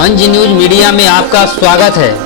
अंज news media में आपका स्वागत है।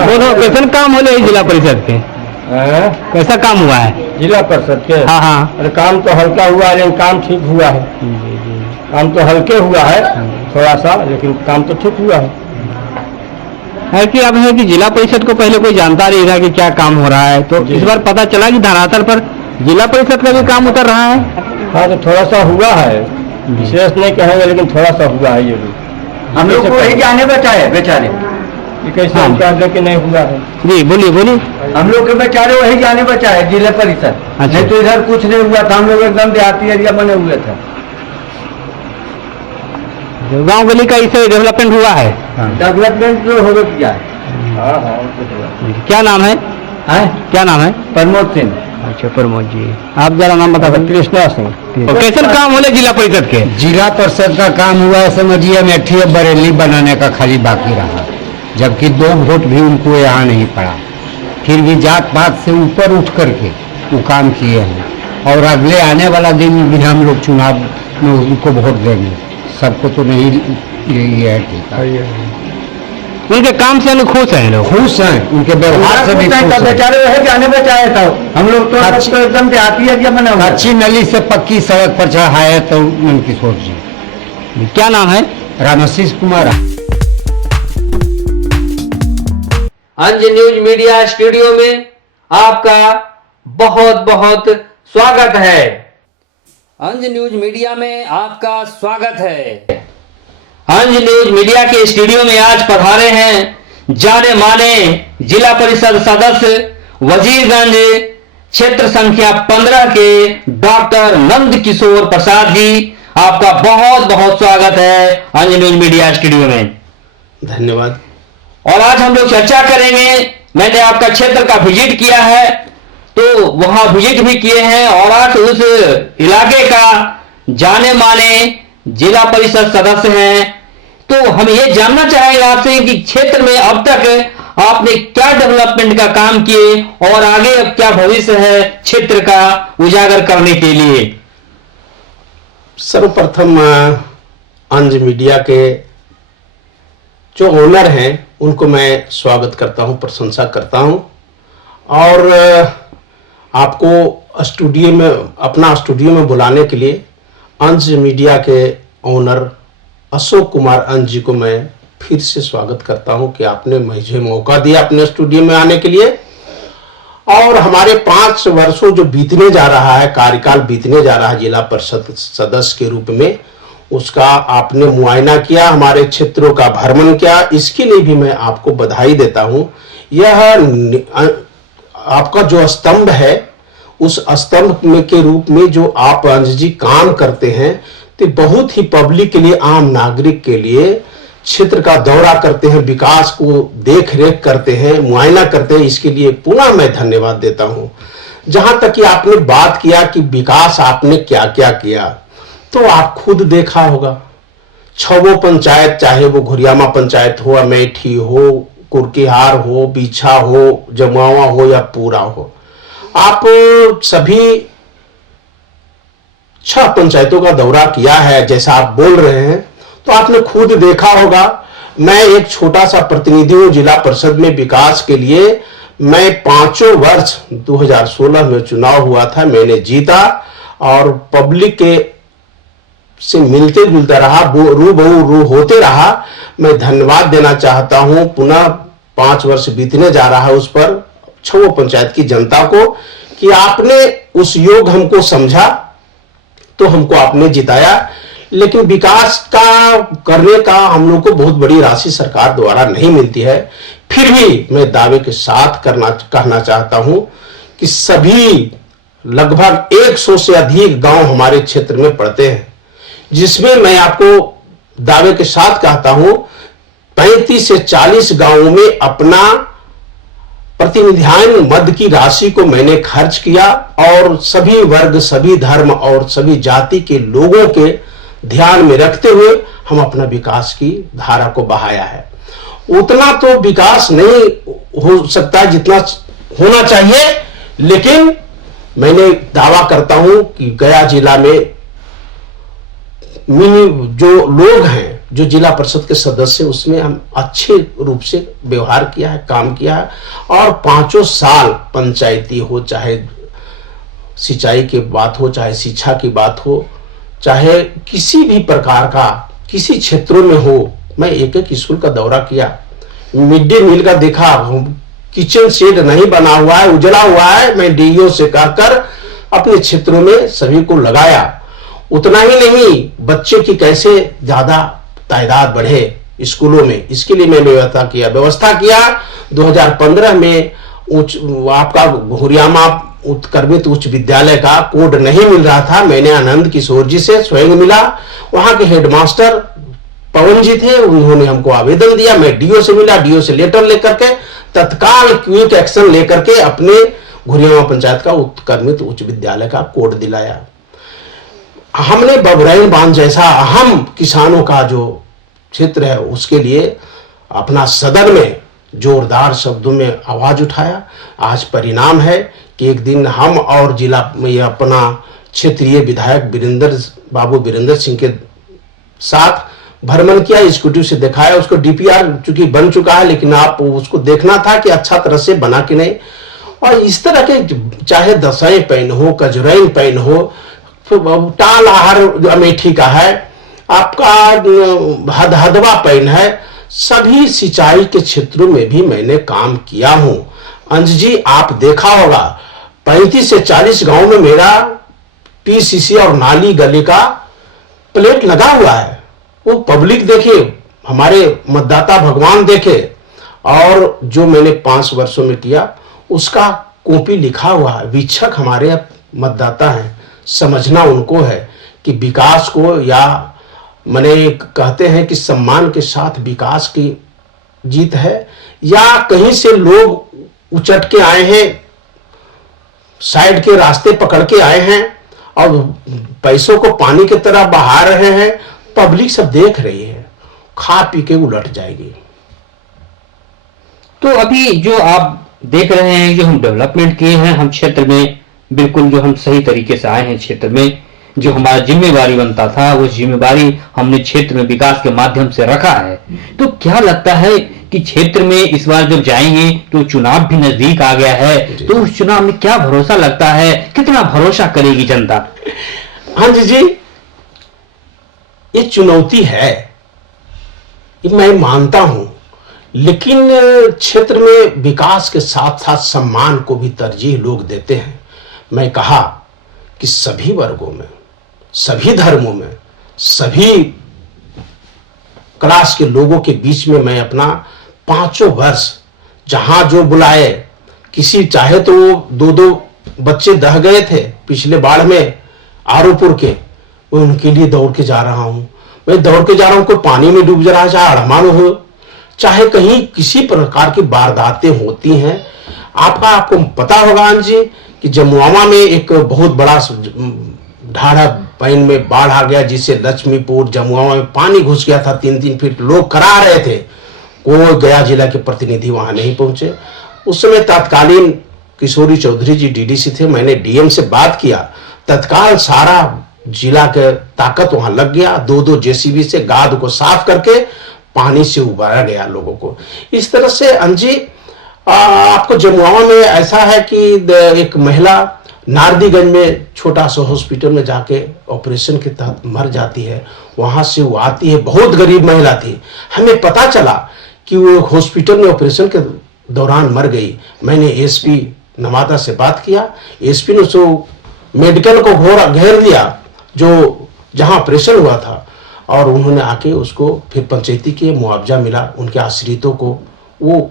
दोनों कैसा काम हो जिला परिषद के? कैसा काम हुआ है जिला परिषद के? हाँ हाँ, अरे काम तो हल्का हुआ है लेकिन काम ठीक हुआ है। काम तो हल्के हुआ है थोड़ा सा, लेकिन काम तो ठीक हुआ है कि अब है कि जिला परिषद को पहले कोई जानता नहीं था कि क्या काम हो रहा है, तो इस बार पता चला कि धरातल पर जिला परिषद का भी काम उतर रहा है। हाँ, तो थोड़ा सा हुआ है, विशेष नहीं कहेंगे लेकिन थोड़ा सा हुआ है जरूर। हम लोग को वही जाने बचाए बेचारे, कैसे हम कह दें कि नहीं हुआ है। जी बोलिए बोलिए। हम लोग के बेचारे वही जाने बचाए जिला परिषद। नहीं तो इधर कुछ नहीं हुआ था, हम लोग एकदम देहाती एरिया बने हुए थे। गांव गली का इससे डेवलपमेंट हुआ है? डेवलपमेंट जो हो गया है। क्या नाम है? क्या नाम है? प्रमोद सिंह। अच्छा प्रमोद जी, आप जरा नाम बता सकते? कृष्णा सिंह। कैसे काम हो जिला परिषद के? जिला परिषद का काम हुआ है, समझिए अमेठी बरेली बनाने का खाली बाकी रहा, जबकि 2 वोट भी उनको यहाँ नहीं पड़ा। फिर भी जात पात से ऊपर उठ करके वो काम किए हैं, और अगले आने वाला दिन भी हम लोग चुनाव में उनको वोट देंगे। सबको तो नहीं यही है, ठीक है। उनके काम से हम खुश हैं, लोग खुश हैं, उनके व्यवहार से भी खुश हैं। बेचारे वही जाने बचाए था। हम लोग तो एकदम देहाती एरिया बने हुए। अच्छी नली से पक्की सड़क पर चढ़ाया तो किशोर जी। क्या नाम है? Ramashish Kumar. Anj news media studio में आपका बहुत बहुत स्वागत है। अंज न्यूज मीडिया में आपका स्वागत है। अंज न्यूज मीडिया के स्टूडियो में आज पधारे हैं जाने माने जिला परिषद सदस्य वजीरगंज क्षेत्र संख्या 15 के डॉक्टर नंद किशोर प्रसाद जी। आपका बहुत बहुत स्वागत है अंज न्यूज मीडिया स्टूडियो में। धन्यवाद। और आज हम लोग चर्चा करेंगे, मैंने आपका क्षेत्र का विजिट किया है, तो वहां विजिट भी किए हैं, और आज उस इलाके का जाने माने जिला परिषद सदस्य हैं। तो हम ये जानना चाहेंगे आपसे कि क्षेत्र में अब तक आपने क्या डेवलपमेंट का काम किए और आगे अब क्या भविष्य है क्षेत्र का उजागर करने के लिए। सर्वप्रथम अंज मीडिया के जो ओनर हैं उनको मैं स्वागत करता हूं, प्रशंसा करता हूं, और आपको स्टूडियो में, अपना स्टूडियो में बुलाने के लिए अंज मीडिया के ओनर अशोक कुमार अंज जी को मैं फिर से स्वागत करता हूं कि आपने मुझे मौका दिया अपने स्टूडियो में आने के लिए। और हमारे 5 वर्षों जो बीतने जा रहा है, कार्यकाल बीतने जा रहा है जिला परिषद सदस्य के रूप में, उसका आपने मुआयना किया, हमारे क्षेत्रों का भ्रमण किया, इसके लिए भी मैं आपको बधाई देता हूं। यह आपका जो स्तंभ है, उस स्तंभ में के रूप में जो आप अंश जी काम करते हैं, तो बहुत ही पब्लिक के लिए, आम नागरिक के लिए क्षेत्र का दौरा करते हैं, विकास को देख रेख करते हैं, मुआयना करते हैं, इसके लिए पुनः मैं धन्यवाद देता हूं। जहां तक कि आपने बात किया कि विकास आपने क्या क्या किया, तो आप खुद देखा होगा, 6 पंचायत, चाहे वो घुरियामा पंचायत हो, अमेठी हो, कुरकेहार हो, बीछा हो, जमुआ हो या पूरा हो, आप सभी 6 पंचायतों का दौरा किया है। जैसा आप बोल रहे हैं तो आपने खुद देखा होगा। मैं एक छोटा सा प्रतिनिधि हूं जिला परिषद में विकास के लिए। मैं 5 वर्ष 2016 में चुनाव हुआ था, मैंने जीता और पब्लिक के से मिलते जुलता रहा, रू होते रहा। मैं धन्यवाद देना चाहता हूं, पुनः 5 वर्ष बीतने जा रहा है उस पर 6 पंचायत की जनता को, कि आपने उस योग हमको समझा तो हमको आपने जिताया। लेकिन विकास का करने का हम लोग को बहुत बड़ी राशि सरकार द्वारा नहीं मिलती है। फिर भी मैं दावे के साथ कहना चाहता हूं कि सभी लगभग 100 से अधिक गांव हमारे क्षेत्र में पड़ते हैं, जिसमें मैं आपको दावे के साथ कहता हूं 35 से 40 गांवों में अपना प्रतिनिधान मद की राशि को मैंने खर्च किया और सभी वर्ग, सभी धर्म और सभी जाति के लोगों के ध्यान में रखते हुए हम अपना विकास की धारा को बहाया है। उतना तो विकास नहीं हो सकता जितना होना चाहिए, लेकिन मैंने दावा करता हूं कि गया जिला में जो लोग हैं, जो जिला परिषद के सदस्य, उसमें हम अच्छे रूप से व्यवहार किया है, काम किया है। और 5 साल पंचायती हो, चाहे सिंचाई की बात हो, चाहे शिक्षा की बात हो, चाहे किसी भी प्रकार का किसी क्षेत्रों में हो, मैं एक एक स्कूल का दौरा किया, मिड डे मील का देखा, किचन शेड नहीं बना हुआ है, उजला हुआ है, मैं डीईओ से कहकर अपने क्षेत्रों में सभी को लगाया। उतना ही नहीं, बच्चे की कैसे ज्यादा तादाद बढ़े स्कूलों में, इसके लिए मैंने व्यवस्था किया। 2015 में आपका घुरियामा उत्क्रमित उच्च विद्यालय का कोड नहीं मिल रहा था, मैंने आनंद किशोर जी से स्वयं मिला, वहां के हेडमास्टर पवन जी थे, उन्होंने हमको आवेदन दिया, मैं डीओ से मिला, डीओ से लेटर लेकर के तत्काल क्विक एक्शन लेकर के अपने घुरियामा पंचायत का उत्क्रमित उच्च विद्यालय का कोड दिलाया। हमने बबरैन बांध जैसा अहम किसानों का जो क्षेत्र है, उसके लिए अपना सदन में जोरदार शब्दों में आवाज उठाया। आज परिणाम है कि एक दिन हम और जिला में अपना क्षेत्रीय विधायक वीरेंद्र सिंह के साथ भ्रमण किया, स्कूटी से दिखाया, उसको डीपीआर चूंकि बन चुका है, लेकिन आप उसको देखना था कि अच्छा तरह से बना कि नहीं। और इस तरह के चाहे दसाई पैन हो, कजरैन पैन हो, टाल आहार अमेठी का है, आपका हदहदवा पैन है, सभी सिंचाई के क्षेत्रों में भी मैंने काम किया हूं। अंश जी, आप देखा होगा 35 से 40 गांव में मेरा पीसीसी और नाली गली का प्लेट लगा हुआ है। वो पब्लिक देखे, हमारे मतदाता भगवान देखे, और जो मैंने 5 वर्षों में किया उसका कॉपी लिखा हुआ है। वीक्षक हमारे मतदाता हैं, समझना उनको है कि विकास को, या मैंने कहते हैं कि सम्मान के साथ विकास की जीत है, या कहीं से लोग उचट के आए हैं, साइड के रास्ते पकड़ के आए हैं और पैसों को पानी की तरह बहा रहे हैं। पब्लिक सब देख रही है, खा पी के उलट जाएगी। तो अभी जो आप देख रहे हैं, जो हम डेवलपमेंट किए हैं हम क्षेत्र में, बिल्कुल जो हम सही तरीके से आए हैं क्षेत्र में, जो हमारा जिम्मेवारी बनता था वो जिम्मेवारी हमने क्षेत्र में विकास के माध्यम से रखा है। तो क्या लगता है कि क्षेत्र में इस बार जब जाएंगे तो चुनाव भी नजदीक आ गया है, तो उस चुनाव में क्या भरोसा लगता है, कितना भरोसा करेगी जनता? हाँ जी, ये चुनौती है, मैं मानता हूं, लेकिन क्षेत्र में विकास के साथ साथ सम्मान को भी तरजीह लोग देते हैं। मैं कहा कि सभी वर्गों में, सभी धर्मों में, सभी क्लास के लोगों के बीच में मैं अपना 5 वर्ष जहां जो बुलाए, किसी चाहे तो वो 2 बच्चे दह गए थे पिछले बाढ़ में आरोपुर के, मैं उनके लिए दौड़ के जा रहा हूं। मैं दौड़ के जा रहा हूं, कोई पानी में डूब जा रहा है, चाहे अड़मान हो, चाहे कहीं किसी प्रकार की वारदातें होती हैं। आपको पता होगा अंज जी कि जमुआमा में एक बहुत बड़ा ढाढ़ा पैन में बाढ़ आ गया, जिससे लक्ष्मीपुर जमुआमा में पानी घुस गया था 3-3 फीट। लोग करा रहे थे, कोई गया जिला के प्रतिनिधि वहां नहीं पहुंचे। उस समय तत्कालीन किशोरी चौधरी जी डीडीसी थे। मैंने डीएम से बात किया, तत्काल सारा जिला के ताकत वहां लग गया। 2-2 जेसीबी से गाद को साफ करके पानी से उबारा गया लोगों को। इस तरह से अंजी आपको जमुआमा में ऐसा है कि एक महिला नारदीगंज में छोटा सा हॉस्पिटल में जाके ऑपरेशन के तहत मर जाती है। वहां से वो आती है, बहुत गरीब महिला थी। हमें पता चला कि वो हॉस्पिटल में ऑपरेशन के दौरान मर गई। मैंने एसपी नवादा से बात किया, एसपी ने उसको मेडिकल को घेर लिया जो जहां ऑपरेशन हुआ था, और उन्होंने आके उसको फिर पंचायती के मुआवजा मिला उनके आश्रितों को, वो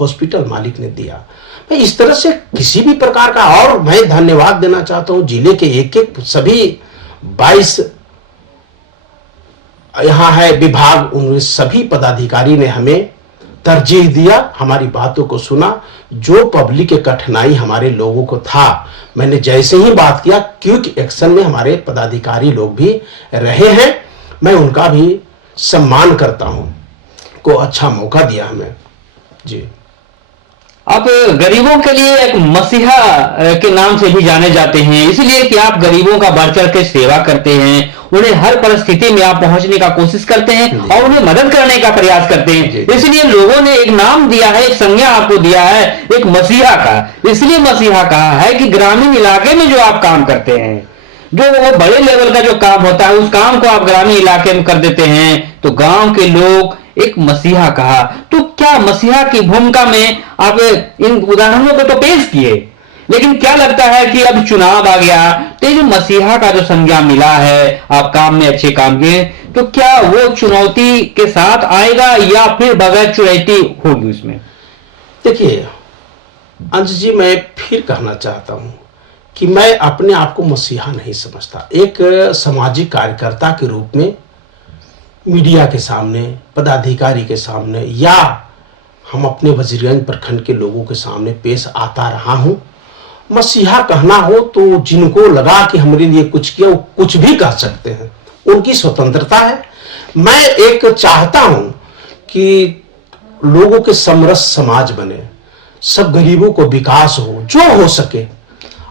हॉस्पिटल मालिक ने दिया। मैं इस तरह से किसी भी प्रकार का, और मैं धन्यवाद देना चाहता हूं जिले के एक सभी 22 यहाँ है विभाग, उनमें सभी पदाधिकारी ने हमें तरजीह दिया, हमारी बातों को सुना। जो पब्लिक के कठिनाई हमारे लोगों को था, मैंने जैसे ही बात किया, क्विक एक्शन में हमारे पदाधिकारी लोग भी रहे हैं, मैं उनका भी सम्मान करता हूं, को अच्छा मौका दिया हमें जी। आप गरीबों के लिए एक मसीहा के नाम से भी जाने जाते हैं, इसलिए कि आप गरीबों का बढ़ चढ़ के सेवा करते हैं, उन्हें हर परिस्थिति में आप पहुंचने का कोशिश करते हैं और उन्हें मदद करने का प्रयास करते हैं। इसलिए लोगों ने एक नाम दिया है, एक संज्ञा आपको दिया है, एक मसीहा का। इसलिए मसीहा कहा है कि ग्रामीण इलाके में जो आप काम करते हैं, जो वो बड़े लेवल का जो काम होता है, उस काम को आप ग्रामीण इलाके में कर देते हैं, तो गांव के लोग एक मसीहा कहा। तो क्या मसीहा की भूमिका में आप इन उदाहरणों को तो पेश किए, लेकिन क्या लगता है कि अब चुनाव आ गया तो जो मसीहा का जो संज्ञा मिला है, आप काम में अच्छे काम किए, तो क्या वो चुनौती के साथ आएगा या फिर बगैर चुनौती होगी उसमें? देखिए अंश जी, मैं फिर कहना चाहता हूं कि मैं अपने आप को मसीहा नहीं समझता। एक सामाजिक कार्यकर्ता के रूप में मीडिया के सामने, पदाधिकारी के सामने, या हम अपने वजीरगंज प्रखंड के लोगों के सामने पेश आता रहा हूं। मसीहा कहना हो तो जिनको लगा कि हमारे लिए कुछ किया, वो कुछ भी कह सकते हैं, उनकी स्वतंत्रता है। मैं एक चाहता हूं कि लोगों के समरस समाज बने, सब गरीबों को विकास हो, जो हो सके,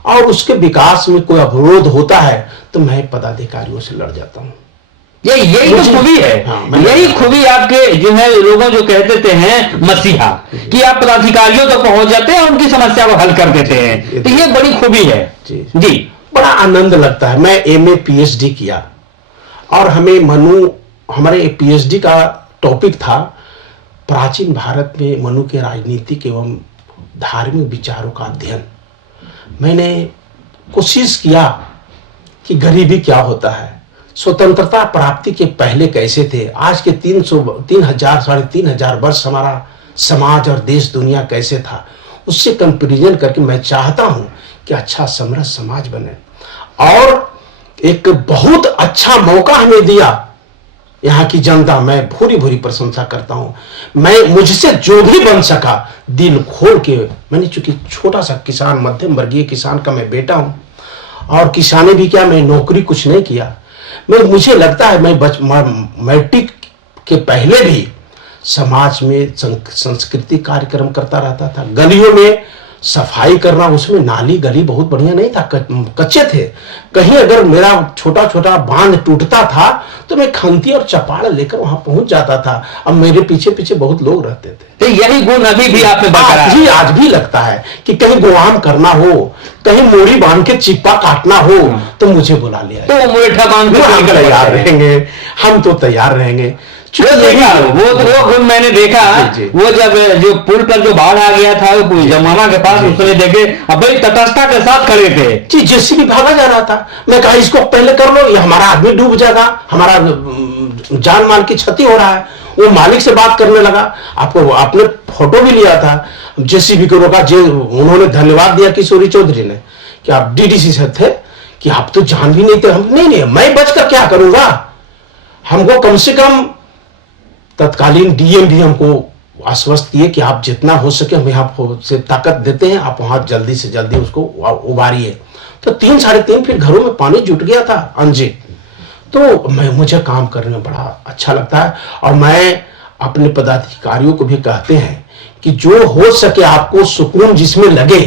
और उसके विकास में कोई अवरोध होता है तो मैं पदाधिकारियों से लड़ जाता हूं। यही तो खूबी है। हाँ, यही खूबी आपके जो है, लोगों जो कह देते हैं मसीहा, कि आप पदाधिकारियों तक पहुंच जाते हैं और उनकी समस्या को हल कर देते हैं, तो ये बड़ी खूबी है जी। बड़ा आनंद लगता है। मैं एमए पीएचडी किया और हमारे पीएचडी का टॉपिक था प्राचीन भारत में मनु के राजनीतिक एवं धार्मिक विचारों का अध्ययन। मैंने कोशिश किया कि गरीबी क्या होता है, स्वतंत्रता प्राप्ति के पहले कैसे थे, आज के 3,000 साढ़े 3,000 वर्ष हमारा समाज और देश दुनिया कैसे था, उससे कंपैरिजन करके मैं चाहता हूं कि अच्छा समरस समाज बने। और एक बहुत अच्छा मौका हमें दिया यहाँ की जनता, मैं भूरी भूरी प्रशंसा करता हूं। मैं मुझसे जो भी बन सका दिल खोल के, मैंने चूंकि छोटा सा किसान, मध्यम वर्गीय किसान का मैं बेटा हूं, और किसानी भी क्या, मैं नौकरी कुछ नहीं किया। मुझे लगता है मैं मैट्रिक के पहले भी समाज में सांस्कृतिक कार्यक्रम करता रहता था, गलियों में सफाई करना, उसमें नाली गली बहुत बढ़िया नहीं था, कच्चे थे। कहीं अगर मेरा छोटा छोटा बांध टूटता था तो मैं खंती और चपाड़ लेकर वहां पहुंच जाता था। अब मेरे पीछे पीछे बहुत लोग रहते थे। तो यही गुण अभी भी आप में बरकरार है। आज भी लगता है कि कहीं गुआम करना हो, कहीं मोड़ी बांध के चिप्पा काटना हो तो मुझे बुला लिया, तो मुरेठा बांध के हम तैयार रहेंगे, हम तो तैयार रहेंगे। वो देखा, वो गुण मैंने देखा। जी। वो जब जो पुल पर जो बाढ़ आ गया था जमाना के पास, उसने देखे अब भाई तटस्थता के साथ खड़े थे जी, जेसीबी भागा जा रहा था। मैं कहा इसको पहले कर लो, ये हमारा आदमी डूब जाएगा, हमारा जान माल की क्षति हो रहा है। वो मालिक से बात करने लगा। आपको आपने फोटो भी लिया था, जेसीबी को रोका। उन्होंने धन्यवाद दिया किशोरी चौधरी ने कि आप डीडीसी से थे, कि आप तो जान भी नहीं थे। हम नहीं, मैं बचकर क्या करूंगा। हमको कम से कम तत्कालीन डीएम भी हमको आश्वस्त किए कि आप जितना हो सके हमें आपसे ताकत देते हैं, आप वहां जल्दी से जल्दी उसको उबारिए। तो 3 साढ़े 3 फीट घरों में पानी जुट गया था अंजी। तो मुझे काम करने में बड़ा अच्छा लगता है। और मैं अपने पदाधिकारियों को भी कहते हैं कि जो हो सके आपको सुकून जिसमें लगे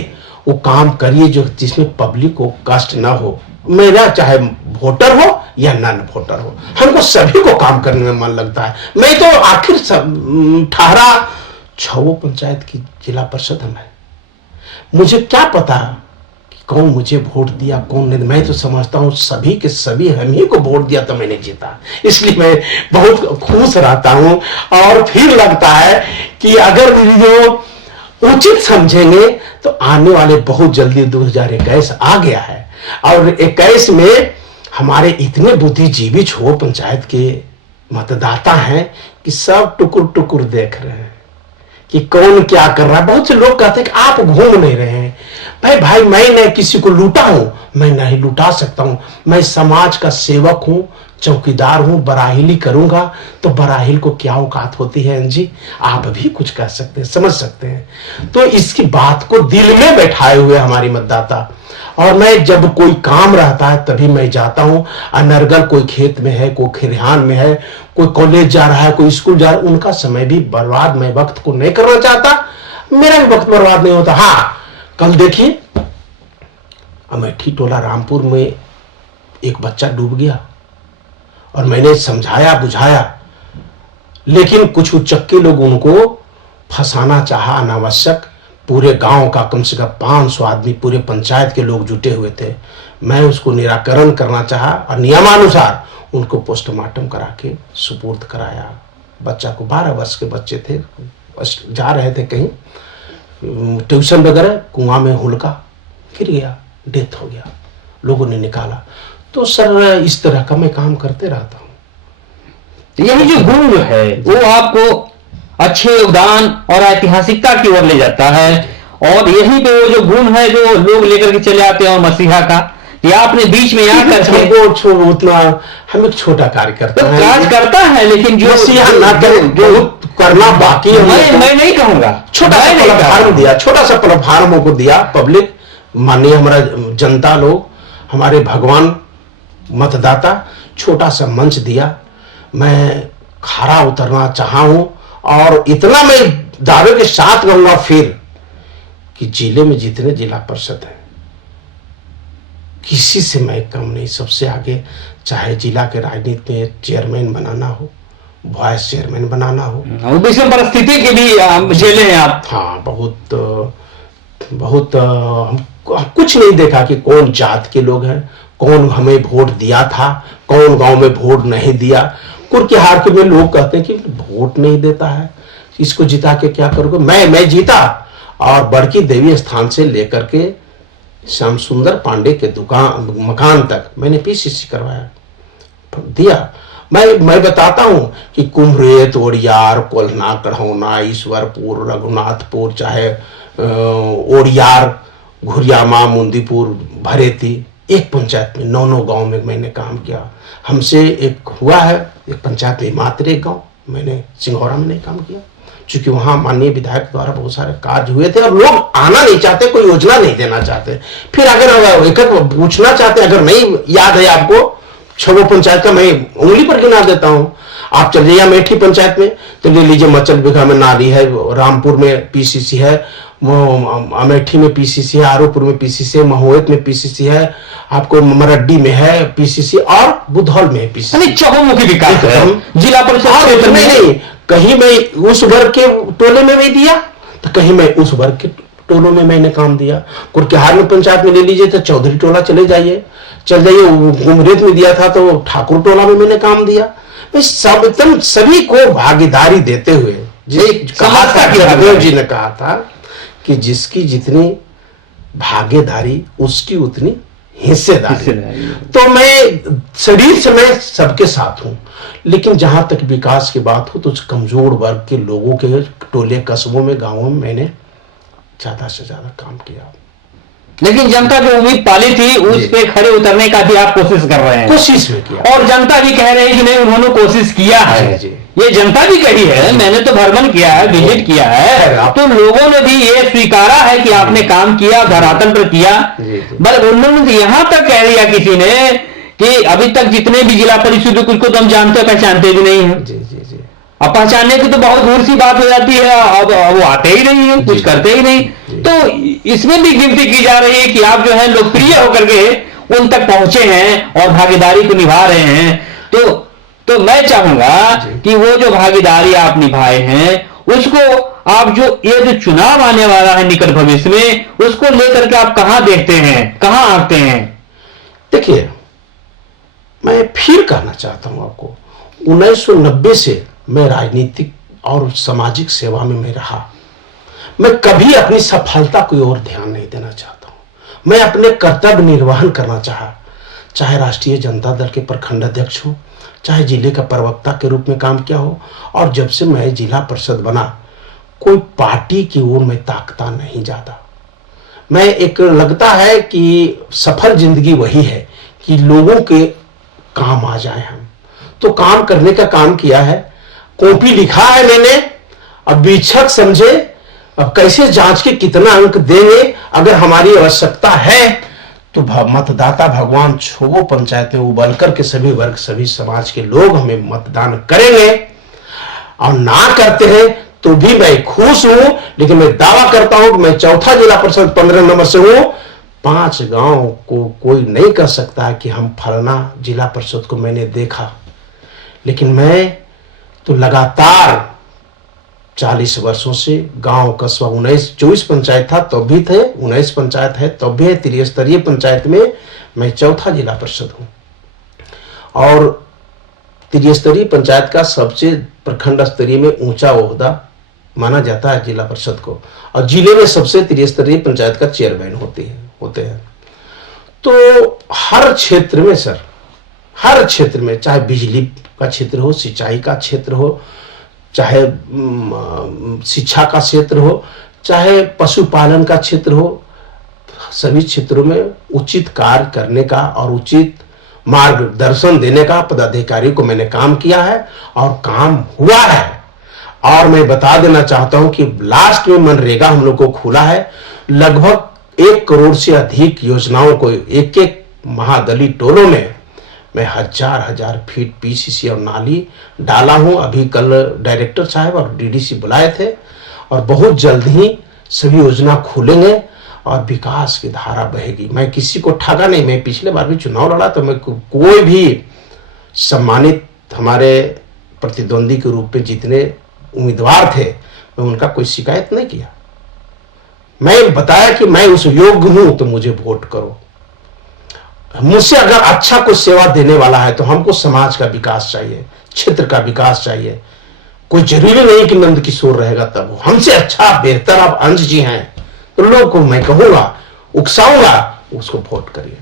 वो काम करिए, जो जिसमें पब्लिक को कष्ट ना हो। मेरा चाहे वोटर हो या नॉन वोटर हो, हमको सभी को काम करने में मन लगता है। मैं तो आखिर ठहरा 6 पंचायत की जिला परिषद है। मुझे क्या पता कि कौन मुझे वोट दिया कौन नहीं। मैं तो समझता हूँ सभी के सभी हम ही को वोट दिया तो मैंने जीता। इसलिए मैं बहुत खुश रहता हूँ। और फिर लगता है कि अगर जो उचित समझेंगे तो आने वाले बहुत जल्दी 2021 आ गया है। और 21 में हमारे इतने बुद्धिजीवी 6 पंचायत के मतदाता हैं कि सब टुकुर टुकुर देख रहे हैं कि कौन क्या कर रहा है। बहुत से लोग कहते हैं कि आप घूम नहीं रहे हैं। भाई मैं न किसी को लूटा हूं, मैं नहीं लुटा सकता हूं। मैं समाज का सेवक हूं, चौकीदार हूं, बराहिली करूंगा तो बराहिल को क्या औकात होती है जी। आप भी कुछ कह सकते हैं, समझ सकते हैं। तो इसकी बात को दिल में बैठाए हुए हमारी मतदाता। और मैं जब कोई काम रहता है तभी मैं जाता हूं। अनर्गल कोई खेत में है, कोई खरिहान में है, कोई कॉलेज जा रहा है, कोई स्कूल जा रहा है, उनका समय भी बर्बाद मैं वक्त को नहीं करना चाहता। मेरा भी वक्त बर्बाद नहीं होता। हाँ, कल देखिए अमेठी टोला रामपुर में एक बच्चा डूब गया और मैंने समझाया बुझाया, लेकिन कुछ उच्चक्के लोग उनको फंसाना चाहा अनावश्यक। पूरे गांव का कम से कम 500 आदमी, पूरे पंचायत के लोग जुटे हुए थे। मैं उसको निराकरण करना चाहा और नियमानुसार उनको पोस्टमार्टम करा के सुपुर्द कराया। बच्चा को 12 वर्ष के बच्चे थे, जा रहे थे कहीं ट्यूशन वगैरह, कुआं में हुलका गिर गया, डेथ हो गया, लोगों ने निकाला। तो सर इस तरह का मैं काम करते रहता हूँ। यही जो गुण जो है वो आपको अच्छे योगदान और ऐतिहासिकता की ओर ले जाता है। और यही पे वो जो गुण है जो लोग लेकर के चले आते हैं और मसीहा का, कि आपने बीच में आकर उतना हम एक छोटा कार्य करते हैं, काज करता है, लेकिन जो मसीहा ना करें जो करना बाकी है। मैं नहीं कहूंगा, छोटा सा प्लेटफार्म दिया, छोटा सा प्लेटफार्म को दिया। पब्लिक माननीय हमारा जनता लोग, हमारे भगवान मतदाता, छोटा सा मंच दिया। मैं खरा उतरना चाहा हूं और इतना मैं दावे के साथ कहूंगा फिर कि जिले में जितने जिला परिषद है किसी से मैं कम नहीं, सबसे आगे। चाहे जिला के राजनीति में चेयरमैन बनाना हो, वाइस चेयरमैन बनाना हो, विषम परिस्थिति के भी झेले हैं आप। हाँ, बहुत हम कुछ नहीं देखा कि कौन जात के लोग हैं, कौन हमें वोट दिया था, कौन गांव में वोट नहीं दिया। कुर्किहार के में लोग कहते हैं कि वोट नहीं देता है, इसको जिता के क्या करोगे। मैं जीता और बड़की देवी स्थान से लेकर के श्याम सुंदर पांडे के मकान तक मैंने पीसीसी करवाया, दिया। मैं बताता हूं कि कुमरेत, ओडियार, कोल्हना, कढ़ौना, ईश्वरपुर, रघुनाथपुर, चाहे ओडियार, घुरियामा, मुंदीपुर, भरेती, एक पंचायत में 9 गांव में मैंने काम किया। हमसे एक हुआ है एक पंचायत में मात्र एक गांव, मैंने सिंघौरा में नहीं काम किया, क्योंकि वहां माननीय विधायक द्वारा बहुत सारे कार्य हुए थे और लोग आना नहीं चाहते, कोई योजना नहीं देना चाहते। फिर अगर एक पूछना चाहते, अगर नहीं याद है आपको 6 पंचायत का, मैं उंगली पर गिना देता हूं। आप चल जाइए अमेठी पंचायत में तो ले लीजिए, मचल बिघा में नाली है, रामपुर में पीसीसी है, अमेठी में पीसीसी है, आरोपुर में पीसीसी है, महोत में पीसीसी है, आपको मरड्डी में है पीसीसी और बुधौल में है पीसीसी। चहुमुखी विकास है जिला परिषद में। नहीं, कहीं मैं उस वर्ग के टोले में भी दिया तो कहीं मैं उस वर्ग के टोलों में मैंने काम दिया। कुर्किहार में पंचायत में ले लीजिए तो चौधरी टोला चल जाइए। गुमरेत में दिया था तो ठाकुर टोला में मैंने काम दिया। मैं सब एकदम सभी को भागीदारी देते हुए, कहा था कि जगदेव जी ने कहा था कि जिसकी जितनी भागीदारी उसकी उतनी हिस्सेदारी। तो मैं शरीर से मैं सबके साथ हूं, लेकिन जहां तक विकास की बात हो तो कमजोर वर्ग के लोगों के टोले कस्बों में गांवों में मैंने ज्यादा से ज्यादा काम किया। लेकिन जनता जो उम्मीद पाली थी उस पे खड़े उतरने का भी आप कोशिश कर रहे हैं। कोशिश में किया, और जनता भी कह रही है कि नहीं उन्होंने कोशिश किया है। जी। ये जनता भी कही है, मैंने तो भ्रमण किया है, विजिट किया है, तो लोगों ने भी ये स्वीकारा है कि आपने काम किया, धरातल पर किया। बस उन्होंने यहाँ तक कह दिया किसी ने कि अभी तक जितने भी जिला परिषद कुछ को तो हम जानते पहचानते भी नहीं है। अब पहचानने की तो बहुत दूर सी बात हो जाती है, अब वो आते ही नहीं है, कुछ करते ही नहीं। तो इसमें भी गिनती की जा रही है कि आप जो है लोकप्रिय होकर के उन तक पहुंचे हैं और भागीदारी को निभा रहे हैं। तो मैं चाहूंगा कि वो जो भागीदारी आप निभाए हैं उसको आप ये जो चुनाव आने वाला है निकट भविष्य में, उसको लेकर के आप कहां देखते हैं, कहां आते हैं? देखिए, मैं फिर कहना चाहता हूं आपको, 1990 से मैं राजनीतिक और सामाजिक सेवा में मैं रहा। मैं कभी अपनी सफलता की ओर ध्यान नहीं देना चाहता हूं। मैं अपने कर्तव्य निर्वहन करना चाहे राष्ट्रीय जनता दल के प्रखंड अध्यक्ष हो, चाहे जिले का प्रवक्ता के रूप में काम किया हो, और जब से मैं जिला परिषद बना कोई पार्टी की ओर मैं ताकता नहीं जाता। मैं एक लगता है कि सफल जिंदगी वही है कि लोगों के काम आ जाए। हम तो काम करने का काम किया है, कॉपी लिखा है मैंने, अब वीक्षक समझे, अब कैसे जांच के कितना अंक देंगे। अगर हमारी आवश्यकता है तो मतदाता भगवान छोड़ो पंचायत में उबल कर के सभी वर्ग सभी समाज के लोग हमें मतदान करेंगे, और ना करते हैं तो भी मैं खुश हूं। लेकिन मैं दावा करता हूं कि मैं चौथा जिला परिषद 15 नंबर से हूं। 5 गांव को कोई नहीं कह सकता कि हम फलाना जिला परिषद को मैंने देखा। लेकिन मैं तो लगातार 40 वर्षों से गांव कस्बा 24 पंचायत था तब भी थे, 19 पंचायत है तब भी है, त्रिस्तरीय पंचायत में मैं चौथा जिला परिषद हूं। और त्रिस्तरीय पंचायत का सबसे प्रखंड स्तरीय में ऊंचा ओहदा माना जाता है जिला परिषद को, और जिले में सबसे त्रिस्तरीय पंचायत का चेयरमैन होते हैं। तो हर क्षेत्र में सर, हर क्षेत्र में, चाहे बिजली का क्षेत्र हो, सिंचाई का क्षेत्र हो, चाहे शिक्षा का क्षेत्र हो, चाहे पशुपालन का क्षेत्र हो, सभी क्षेत्रों में उचित कार्य करने का और उचित मार्गदर्शन देने का पदाधिकारी को मैंने काम किया है और काम हुआ है। और मैं बता देना चाहता हूं कि लास्ट में मनरेगा हम लोग को खुला है। लगभग 1 करोड़ से अधिक योजनाओं को एक महादलित टोलों में मैं हजार फीट पीसीसी और नाली डाला हूं। अभी कल डायरेक्टर साहब और डीडीसी बुलाए थे, और बहुत जल्द ही सभी योजना खुलेंगे और विकास की धारा बहेगी। मैं किसी को ठगा नहीं, मैं पिछले बार भी चुनाव लड़ा तो मैं कोई भी सम्मानित हमारे प्रतिद्वंदी के रूप में जितने उम्मीदवार थे मैं उनका कोई शिकायत नहीं किया। मैं बताया कि मैं उस योग्य हूं तो मुझे वोट करो। मुझसे अगर अच्छा कोई सेवा देने वाला है तो हमको समाज का विकास चाहिए, क्षेत्र का विकास चाहिए। कोई जरूरी नहीं कि नंद किशोर रहेगा तब हो, हमसे अच्छा बेहतर आप अंश जी हैं तो लोग को मैं कहूंगा, उकसाऊंगा, उसको वोट करिए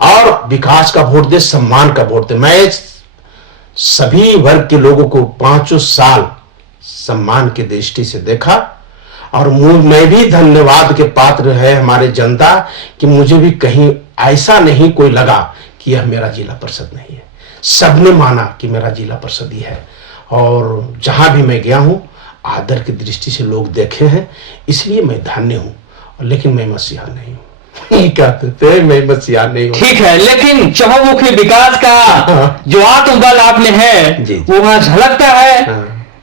और विकास का वोट दे, सम्मान का वोट दे। मैं सभी वर्ग के लोगों को 5 साल सम्मान की दृष्टि से देखा, और मैं भी धन्यवाद के पात्र है हमारे जनता कि मुझे भी कहीं ऐसा नहीं कोई लगा कि यह मेरा जिला परिषद नहीं है। सबने माना कि मेरा जिला परिषद ही है, और जहां भी मैं गया हूं आदर की दृष्टि से लोग देखे हैं, इसलिए मैं धन्य हूं। लेकिन मैं मसीहा नहीं हूं। कहते थे मैं मसीहा नहीं हूं। ठीक है, लेकिन चहुमुखी विकास का जो आत्मबल आप में है वो वहां झलकता है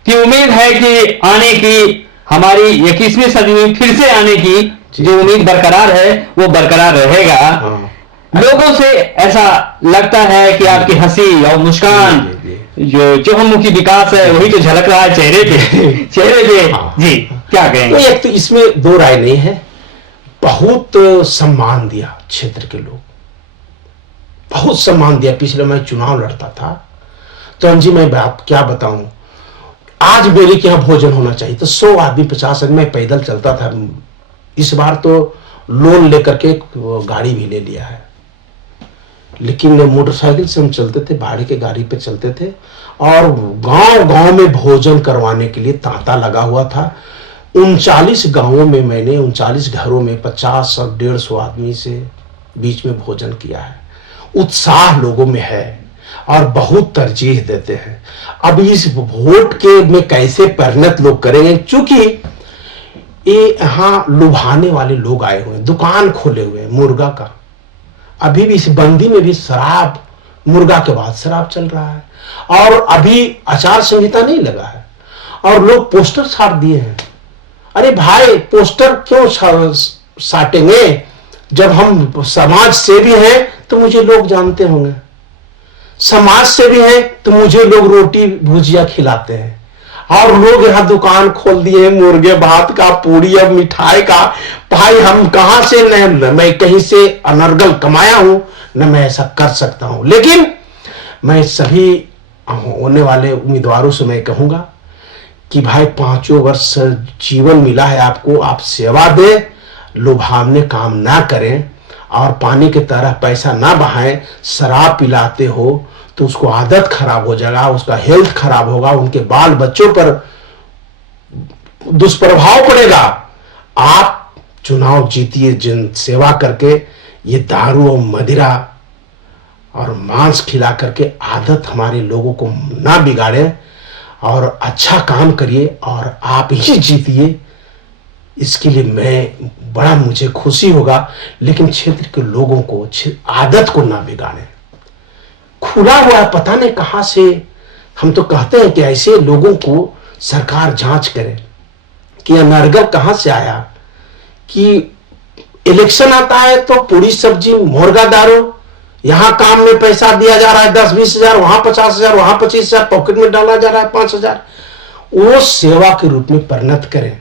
कि उम्मीद है कि आने की हमारी 21वीं सदी में फिर से आने की जो उम्मीद बरकरार है वो बरकरार रहेगा। लोगों से ऐसा लगता है कि आपकी हंसी और मुस्कान जो चहुमुखी विकास है वही तो झलक रहा है चेहरे पे। जी क्या कहेंगे? एक तो इसमें दो राय नहीं है। बहुत सम्मान दिया क्षेत्र के लोग, बहुत सम्मान दिया। पिछले मैं चुनाव लड़ता था तो अंजी मैं बात क्या बताऊं, आज मेरे के यहाँ भोजन होना चाहिए तो 100 आदमी 50 आदमी, मैं पैदल चलता था। इस बार तो लोन लेकर के गाड़ी भी ले लिया है, लेकिन मोटरसाइकिल से हम चलते थे, भाड़े के गाड़ी पे चलते थे और गांव गांव में भोजन करवाने के लिए तांता लगा हुआ था। 39 गांवों में मैंने 39 घरों में 50 और 150 आदमी से बीच में भोजन किया है। उत्साह लोगों में है और बहुत तरजीह देते हैं। अब इस वोट के में कैसे परिणत लोग करेंगे, चूंकि ये यहाँ लुभाने वाले लोग आए हुए हैं, दुकान खोले हुए हैं मुर्गा का। अभी भी इस बंदी में भी शराब, मुर्गा के बाद शराब चल रहा है और अभी आचार संहिता नहीं लगा है और लोग पोस्टर साट दिए हैं। अरे भाई, पोस्टर क्यों साटेंगे? जब हम समाज सेवी हैं तो मुझे लोग जानते होंगे, समाज सेवी हैं तो मुझे लोग रोटी भुजिया खिलाते हैं और लोग यहाँ दुकान खोल दिए मुर्गे भात का, पूड़ी और मिठाई का। भाई हम कहां से, न मैं कहीं से अनर्गल कमाया हूं न मैं ऐसा कर सकता हूं। लेकिन मैं सभी होने वाले उम्मीदवारों से मैं कहूंगा कि भाई 5 वर्ष जीवन मिला है आपको, आप सेवा दें, लुभावने काम ना करें और पानी की तरह पैसा ना बहाएं। शराब पिलाते हो तो उसको आदत खराब हो जाएगा, उसका हेल्थ खराब होगा, उनके बाल बच्चों पर दुष्प्रभाव पड़ेगा। आप चुनाव जीतिए जन सेवा करके, ये दारू और मदिरा और मांस खिला करके आदत हमारे लोगों को ना बिगाड़े और अच्छा काम करिए और आप ही जीतिए। इसके लिए मैं बड़ा मुझे खुशी होगा, लेकिन क्षेत्र के लोगों को आदत को ना बिगाड़े। खुला हुआ है, पता नहीं कहां से। हम तो कहते हैं कि ऐसे लोगों को सरकार जांच करे कि अनर्गल कहां से आया, कि इलेक्शन आता है तो पूरी सब्जी मुर्गा दारू, यहां काम में पैसा दिया जा रहा है 10-20 हजार, वहां 50 हजार, वहां 25 हजार, पॉकेट में डाला जा रहा है 5 हजार। वो सेवा के रूप में परिणत करें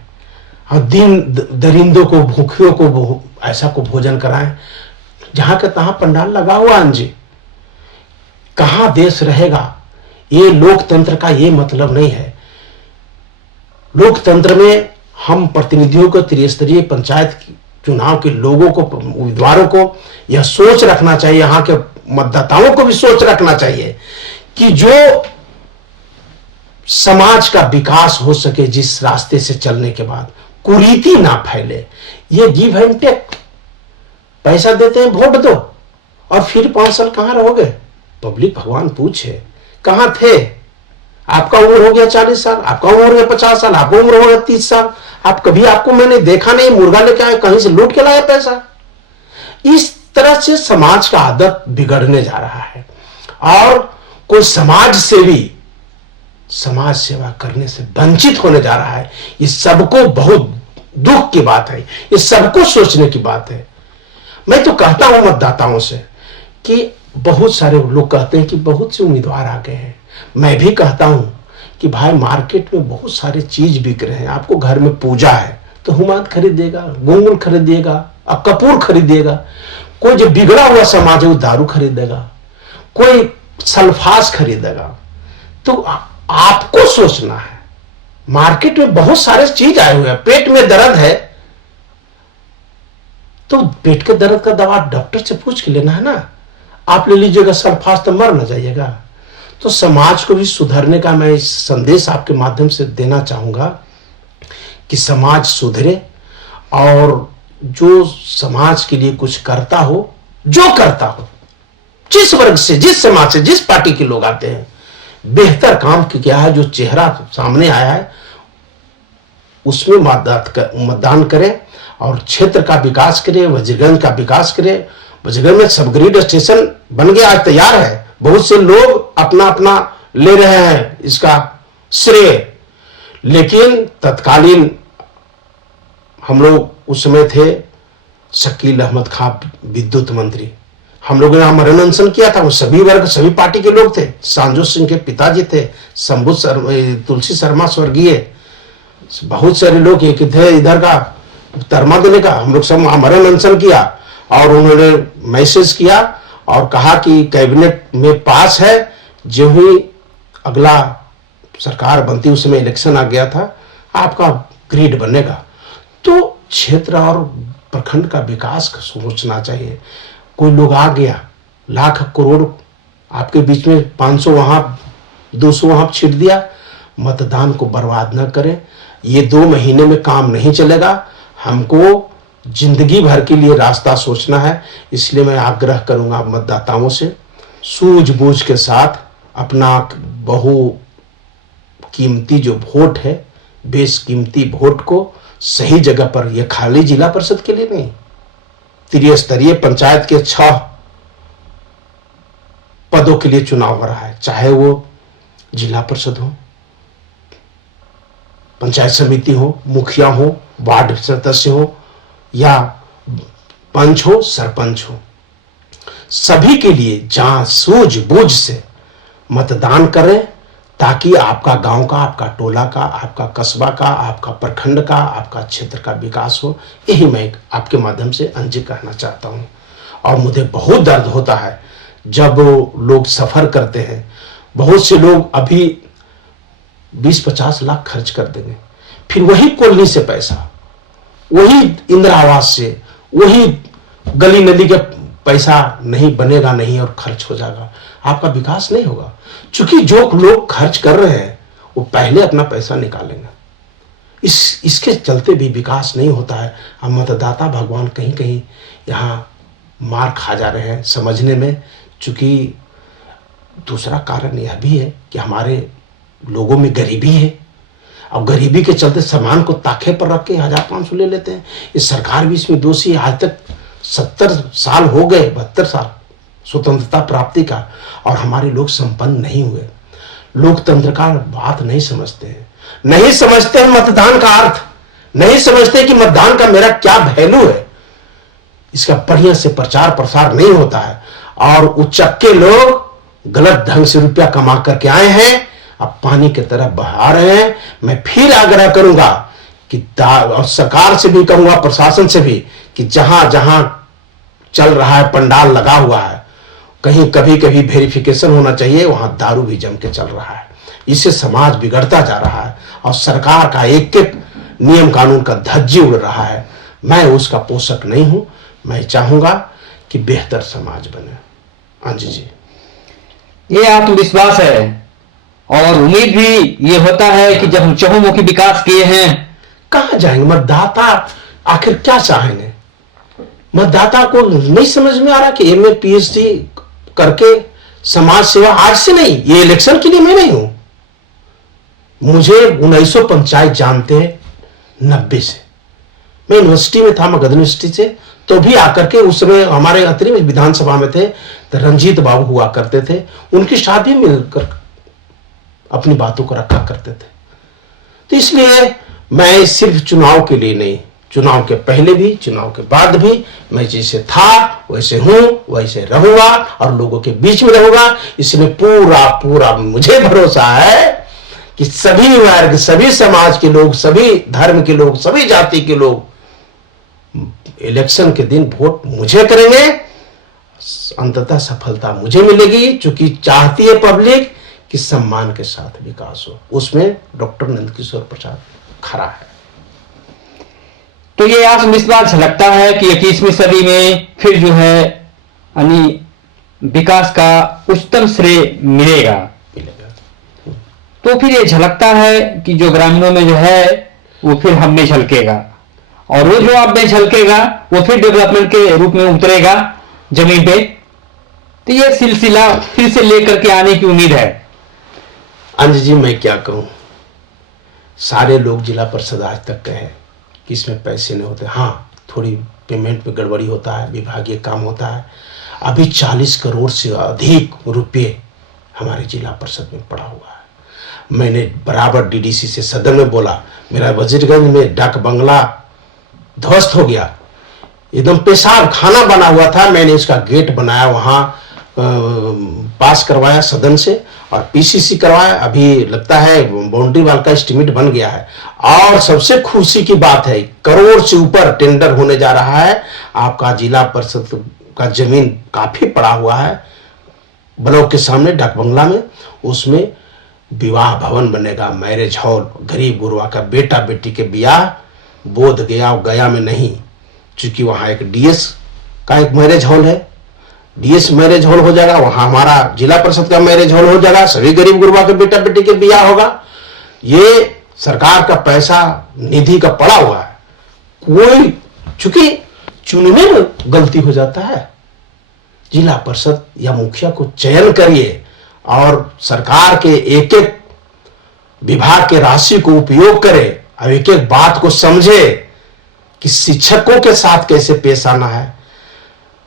और दिन दरिंदों को, भूखियों को ऐसा को भोजन कराएं। जहां का तहां पंडाल लगा हुआ अंजी, कहां देश रहेगा? ये लोकतंत्र का ये मतलब नहीं है। लोकतंत्र में हम प्रतिनिधियों को, त्रिस्तरीय पंचायत चुनाव के लोगों को, उम्मीदवारों को यह सोच रखना चाहिए, यहां के मतदाताओं को भी सोच रखना चाहिए कि जो समाज का विकास हो सके, जिस रास्ते से चलने के बाद कुरीति ना फैले। ये गिव एंड टेक, पैसा देते हैं वोट दो और फिर 5 साल कहां रहोगे? पब्लिक भगवान पूछे कहां थे? आपका उम्र हो गया 40 साल, आपका उम्र हो गया 50 साल, आपका उम्र हो गया 30 साल, आप कभी, आपको मैंने देखा नहीं मुर्गा लेके आए, कहीं से लूट के लाया पैसा। इस तरह से समाज का आदत बिगड़ने जा रहा है और कोई समाज सेवी समाज सेवा करने से वंचित होने जा रहा है। ये सबको बहुत दुख की बात है, ये सबको सोचने की बात है। मैं तो कहता हूं मतदाताओं से कि बहुत सारे लोग कहते हैं कि बहुत से उम्मीदवार आ गए हैं। मैं भी कहता हूं कि भाई मार्केट में बहुत सारे चीज बिक रहे हैं। आपको घर में पूजा है तो हुमाद खरीदेगा, गुंगुल खरीदेगा, कपूर खरीदेगा। कोई जो बिगड़ा हुआ समाज है वो दारू खरीदेगा, कोई सल्फास खरीदेगा। तो आपको सोचना है, मार्केट में बहुत सारे चीज आए हुए हैं। पेट में दर्द है तो पेट के दर्द का दवा डॉक्टर से पूछ के लेना है ना। आप ले लीजिएगा सल्फास तो मर न जाइएगा। तो समाज को भी सुधरने का मैं इस संदेश आपके माध्यम से देना चाहूंगा कि समाज सुधरे और जो समाज के लिए कुछ करता हो, जो करता हो, जिस वर्ग से, जिस समाज से, जिस पार्टी के लोग आते हैं, बेहतर काम किया है, जो चेहरा सामने आया है उसमें मतदान करें और क्षेत्र का विकास करें, वजीरगंज का विकास करें। वजीरगंज में सबग्रिड स्टेशन बन गया, आज तैयार है। बहुत से लोग अपना अपना ले रहे हैं इसका श्रेय, लेकिन तत्कालीन हम लोग उस समय थे, शकील अहमद खां विद्युत मंत्री, हम लोगों ने मरण अनशन किया था। वो सभी वर्ग, सभी पार्टी के लोग थे। सांजो सिंह के पिताजी थे, शंभू तुलसी शर्मा स्वर्गीय, बहुत सारे लोग एक थे इधर का तरमा देने का। हम लोग सब मरण अनशन किया और उन्होंने मैसेज किया और कहा कि कैबिनेट में पास है, जो ही अगला सरकार बनती उस समय इलेक्शन आ गया था, आपका ग्रिड बनेगा तो क्षेत्र और प्रखंड का विकास का सोचना चाहिए। कोई लोग आ गया, लाख करोड़ आपके बीच में 500 वहां 200 वहां छिड़ दिया, मतदान को बर्बाद न करें। ये 2 महीने में काम नहीं चलेगा, हमको जिंदगी भर के लिए रास्ता सोचना है। इसलिए मैं आग्रह करूंगा मतदाताओं से, सूझबूझ के साथ अपना बहु कीमती जो वोट है, बेशकीमती वोट को सही जगह पर, यह खाली जिला परिषद के लिए नहीं, त्रिस्तरीय पंचायत के 6 पदों के लिए चुनाव हो रहा है, चाहे वो जिला परिषद हो, पंचायत समिति हो, मुखिया हो, वार्ड सदस्य हो या पंच हो, सरपंच हो, सभी के लिए जांच सूझबूझ से मतदान करें ताकि आपका गांव का, आपका टोला का, आपका कस्बा का, आपका प्रखंड का, आपका क्षेत्र का विकास हो। यही मैं आपके माध्यम से अंजी कहना चाहता हूं। और मुझे बहुत दर्द होता है जब लोग सफर करते हैं, बहुत से लोग अभी 20-50 लाख खर्च कर देंगे, फिर वही कॉलोनी से पैसा, वही इंदिरा आवास से, वही गली नदी के पैसा नहीं बनेगा नहीं और खर्च हो जाएगा, आपका विकास नहीं होगा। क्योंकि जो लोग खर्च कर रहे हैं वो पहले अपना पैसा निकालेंगे, इसके चलते भी विकास नहीं होता है। हम मतदाता भगवान कहीं कहीं यहाँ मार खा जा रहे हैं समझने में। चूंकि दूसरा कारण यह भी है कि हमारे लोगों में गरीबी है, और गरीबी के चलते सामान को ताखे पर रख के 1500 ले लेते हैं। इस सरकार भी इसमें दोषी है। आज तक 70 साल हो गए, 72 साल स्वतंत्रता प्राप्ति का, और हमारे लोग संपन्न नहीं हुए। लोकतंत्र का बात नहीं समझते हैं, नहीं समझते हैं मतदान का अर्थ, नहीं समझते कि मतदान का मेरा क्या वैल्यू है। इसका बढ़िया से प्रचार प्रसार नहीं होता है, और उच्चक्के लोग गलत ढंग से रुपया कमा करके आए हैं, अब पानी की तरह बहा रहे हैं। मैं फिर आग्रह करूंगा कि और सरकार से भी कहूंगा, प्रशासन से भी, कि जहां जहां चल रहा है, पंडाल लगा हुआ है, कहीं कभी कभी वेरिफिकेशन होना चाहिए, वहां दारू भी जम के चल रहा है। इससे समाज बिगड़ता जा रहा है और सरकार का एक एक नियम कानून का धज्जी उड़ रहा है। मैं उसका पोषक नहीं हूं। मैं चाहूंगा कि बेहतर समाज बने। हाँ जी, ये आत्मविश्वास है और उम्मीद भी ये होता है कि जब हम चहुमुखी विकास किए हैं, कहां जाएंगे मतदाता? आखिर क्या चाहेंगे? मतदाता को नहीं समझ में आ रहा कि MA PhD करके समाज सेवा आज से नहीं, ये इलेक्शन के लिए मैं नहीं हूं। मुझे 1900 पंचायत जानते हैं, 90 से मैं यूनिवर्सिटी में था, मगध यूनिवर्सिटी से, तो भी आकर के उस समय हमारे अत्रि में विधानसभा में थे तो रंजीत बाबू हुआ करते थे, उनकी शादी मिलकर अपनी बातों को रखा करते थे। तो इसलिए मैं सिर्फ चुनाव के लिए नहीं, चुनाव के पहले भी, चुनाव के बाद भी मैं जैसे था वैसे हूं, वैसे रहूंगा और लोगों के बीच में रहूंगा। इसलिए पूरा पूरा मुझे भरोसा है कि सभी वर्ग, सभी समाज के लोग, सभी धर्म के लोग, सभी जाति के लोग इलेक्शन के दिन वोट मुझे करेंगे। अंततः सफलता मुझे मिलेगी, क्योंकि चाहती है पब्लिक कि सम्मान के साथ विकास हो। उसमें डॉक्टर नंदकिशोर प्रसाद खरा है। तो ये आत्मविश्वास झलकता है कि 21वीं सदी में फिर जो है विकास का उच्चतम श्रेय मिलेगा। तो फिर ये झलकता है कि जो ग्रामीणों में जो है वो फिर हम में झलकेगा, और वो जो आप में झलकेगा वो फिर डेवलपमेंट के रूप में उतरेगा जमीन पे। तो ये सिलसिला फिर से लेकर के आने की उम्मीद है। अंज जी, मैं क्या कहूं, सारे लोग जिला परिषद आज तक कहे कि इसमें पैसे नहीं होते। हाँ, थोड़ी पेमेंट में गड़बड़ी होता है, विभागीय काम होता है। अभी 40 करोड़ से अधिक रुपये हमारे जिला परिषद में पड़ा हुआ है। मैंने बराबर DDC से सदन में बोला, मेरा वजीरगंज में डाक बंगला ध्वस्त हो गया, एकदम पेशाब खाना बना हुआ था। मैंने इसका गेट बनाया, वहां पास करवाया सदन से और PCC करवाया। अभी लगता है बाउंड्री वाल का एस्टिमेट बन गया है। और सबसे खुशी की बात है, करोड़ से ऊपर टेंडर होने जा रहा है। आपका जिला परिषद का जमीन काफी पड़ा हुआ है ब्लॉक के सामने डाक बंगला में, उसमें विवाह भवन बनेगा, मैरिज हॉल, गरीब गुरबा का बेटा बेटी के ब्याह बोध गया और गया में नहीं, चूंकि वहां एक डीएस का एक मैरिज हॉल है, डीएस मैरिज हॉल हो जाएगा, वहां हमारा जिला परिषद का मैरिज हॉल हो जाएगा, सभी गरीब गुरबा के बेटा बेटी के ब्याह होगा। ये सरकार का पैसा निधि का पड़ा हुआ है, कोई चूंकि चुनने में गलती हो जाता है, जिला परिषद या मुखिया को चयन करिए और सरकार के एक एक विभाग के राशि को उपयोग करे और एक एक बात को समझे कि शिक्षकों के साथ कैसे पेश आना है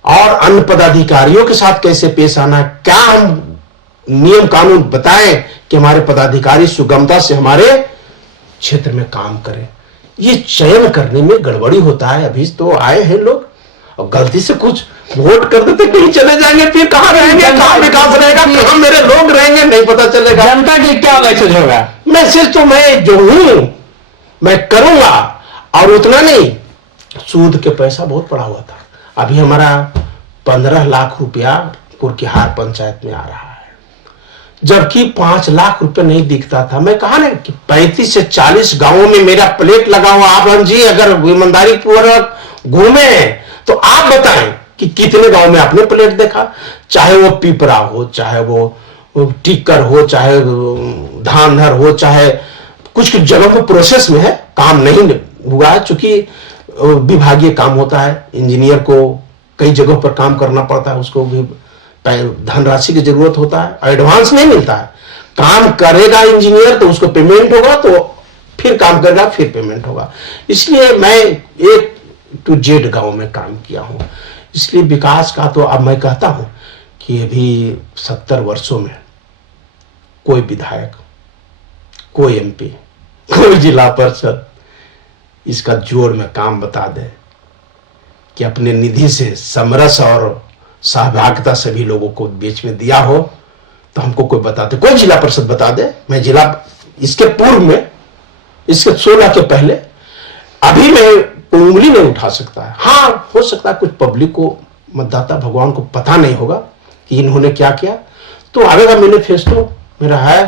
और अन्य पदाधिकारियों के साथ कैसे पेश आना है। क्या हम नियम कानून बताएं कि हमारे पदाधिकारी सुगमता से हमारे क्षेत्र में काम करें। ये चयन करने में गड़बड़ी होता है। अभी तो आए हैं लोग और गलती से कुछ वोट कर देते, कहीं चले जाएंगे, फिर कहां रहेंगे, कहां विकास रहेगा, कहां मेरे लोग रहेंगे, नहीं पता चलेगा। जनता के लिए क्या मैसेज होगा? मैसेज तो मैं जो हूं मैं करूंगा, और उतना नहीं, सूद के पैसा बहुत पड़ा हुआ था। अभी हमारा 15 लाख रुपया कुरकिहार पंचायत में आ रहा है, जबकि 5 लाख रुपए नहीं दिखता था। मैं कहा ना कि 35 से 40 गांवों में मेरा प्लेट लगा हुआ। आप जी अगर ईमानदारी पूर्वक घूमे तो आप बताएं कि कितने गांव में आपने प्लेट देखा, चाहे वो पिपरा हो, चाहे वो टिक्कर हो, चाहे धानधर हो, चाहे कुछ कुछ जगह पर प्रोसेस में है, काम नहीं हुआ है, चूंकि विभागीय काम होता है, इंजीनियर को कई जगहों पर काम करना पड़ता है, उसको भी धनराशि की जरूरत होता है, एडवांस नहीं मिलता है। काम करेगा इंजीनियर तो उसको पेमेंट होगा, तो फिर काम करेगा फिर पेमेंट होगा। इसलिए मैं एक टू जेड गांव में काम किया हूं। इसलिए विकास का तो अब मैं कहता हूं कि अभी 70 वर्षों में कोई विधायक, कोई एमपी, कोई जिला परिषद इसका जोर में काम बता दे कि अपने निधि से समरस और सहभागिता सभी लोगों को बीच में दिया हो, तो हमको कोई बताते, कोई जिला परिषद बता दे। मैं जिला इसके पूर्व में, इसके 16 के पहले, अभी मैं उंगली नहीं उठा सकता है। हाँ, हो सकता है कुछ पब्लिक को, मतदाता भगवान को पता नहीं होगा कि इन्होंने क्या किया, तो आगे का मैनिफेस्टो मेरा है।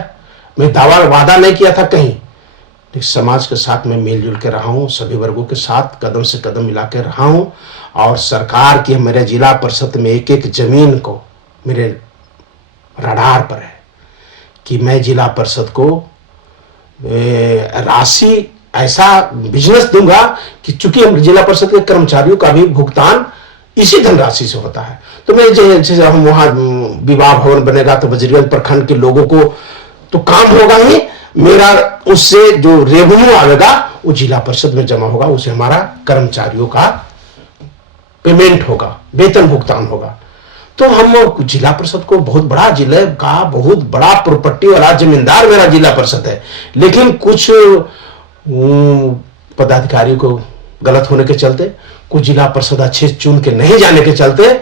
मैं दावा वादा नहीं किया था कहीं, लेकिन समाज के साथ मैं मिलजुल के रहा हूँ, सभी वर्गों के साथ कदम से कदम मिला के रहा हूँ, और सरकार की मेरे जिला परिषद में एक एक जमीन को मेरे रडार पर है कि मैं जिला परिषद को राशि ऐसा बिजनेस दूंगा कि चूंकि हम जिला परिषद के कर्मचारियों का भी भुगतान इसी धनराशि से होता है, तो मैं जैसे हम वहां विवाह भवन बनेगा तो वजीरगंज प्रखंड के लोगों को तो काम होगा ही, मेरा उससे जो रेवेन्यू आएगा वो जिला परिषद में जमा होगा, उसे हमारा कर्मचारियों का पेमेंट होगा, वेतन भुगतान होगा। तो हम जिला परिषद को, बहुत बड़ा जिले का बहुत बड़ा प्रॉपर्टी वाला जमींदार मेरा जिला परिषद है, लेकिन कुछ पदाधिकारियों को गलत होने के चलते, कुछ जिला परिषद अच्छे चुन के नहीं जाने के चलते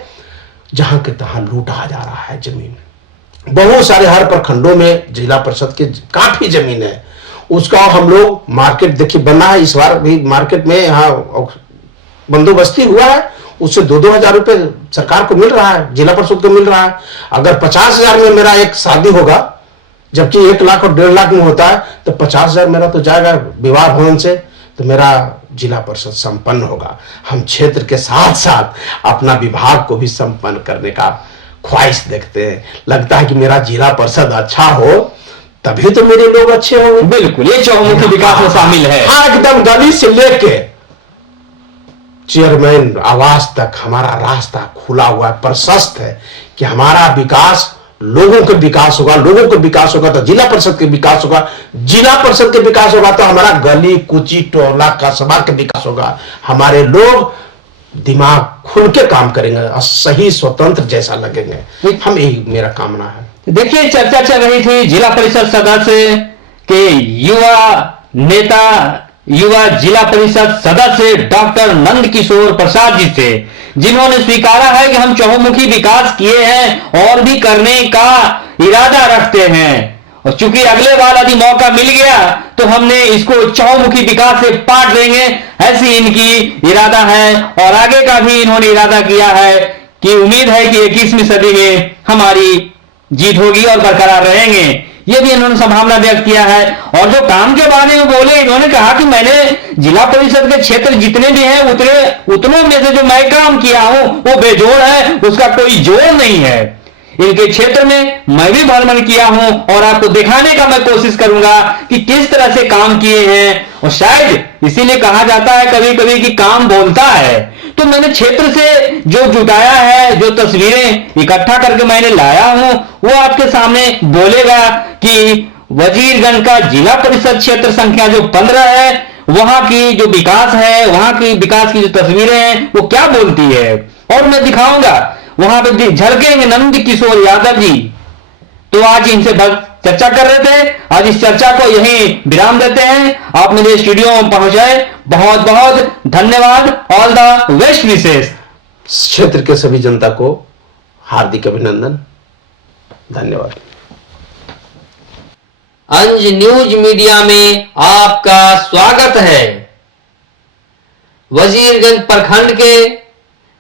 जहां के तहां लूटा जा रहा है जमीन। बहुत सारे हर प्रखंडों में जिला परिषद के काफी जमीन है, उसका हम लोग मार्केट देखिए बना है। इस बार भी मार्केट में यहाँ बंदोबस्ती हुआ है, उससे 2-2 हजार रुपए सरकार को मिल रहा है, जिला परिषद को मिल रहा है। अगर 50,000 में मेरा एक शादी होगा, जबकि 1 लाख और 1.5 लाख में होता है, तो 50,000 मेरा तो जाएगा विवाह भवन से, तो मेरा जिला परिषद संपन्न होगा। हम क्षेत्र के साथ साथ अपना विभाग को भी संपन्न करने का ख्वाहिश देखते हैं। लगता है कि मेरा जिला परिषद अच्छा हो तभी तो मेरे लोग अच्छे होंगे। बिल्कुल, ये चौमुखी विकास में शामिल है। हाँ, एकदम गली से लेके चेयरमैन आवास तक हमारा रास्ता खुला हुआ है, प्रशस्त है कि हमारा विकास, लोगों के विकास होगा, लोगों के विकास होगा तो जिला परिषद के विकास होगा, जिला परिषद के विकास होगा तो हमारा गली कुची टोला कस्बा के विकास होगा। हमारे लोग दिमाग खुल के काम करेंगे और सही स्वतंत्र जैसा लगेंगे। हम यही मेरा कामना है। देखिए, चर्चा चल रही थी जिला परिषद सदस्य के युवा नेता, युवा जिला परिषद सदस्य डॉक्टर नंद किशोर प्रसाद जी से, जिन्होंने स्वीकारा है कि हम चहुमुखी विकास किए हैं और भी करने का इरादा रखते हैं, और चूंकि अगले बार यदि मौका मिल गया तो हमने इसको चहुमुखी विकास से पाट देंगे, ऐसी इनकी इरादा है। और आगे का भी इन्होंने इरादा किया है कि उम्मीद है कि 21वीं सदी में हमारी जीत होगी और बरकरार रहेंगे। ये भी इन्होंने संभावना व्यक्त किया है। और जो काम के बारे में बोले, इन्होंने कहा कि मैंने जिला परिषद के क्षेत्र जितने भी हैं उतनों में से जो मैं काम किया हूं वो बेजोड़ है, उसका कोई जोड़ नहीं है। इनके क्षेत्र में मैं भी भ्रमण किया हूं और आपको दिखाने का मैं कोशिश करूंगा कि किस तरह से काम किए हैं। और शायद इसीलिए कहा जाता है कभी कभी कि काम बोलता है। तो मैंने क्षेत्र से जो जुटाया है, जो तस्वीरें इकट्ठा करके मैंने लाया हूं, वो आपके सामने बोलेगा कि वजीरगंज का जिला परिषद क्षेत्र संख्या जो 15 है, वहां की जो विकास है, वहां की विकास की जो तस्वीरें हैं वो क्या बोलती है। और मैं दिखाऊंगा, वहां पे झलकेंगे नंद किशोर यादव जी। तो आज इनसे चर्चा कर रहे थे, आज इस चर्चा को यहीं विराम देते हैं। आप मेरे स्टूडियो में पहुंचे, बहुत बहुत धन्यवाद। ऑल द बेस्ट विशेष। क्षेत्र के सभी जनता को हार्दिक अभिनंदन, धन्यवाद। अंज न्यूज मीडिया में आपका स्वागत है। वजीरगंज प्रखंड के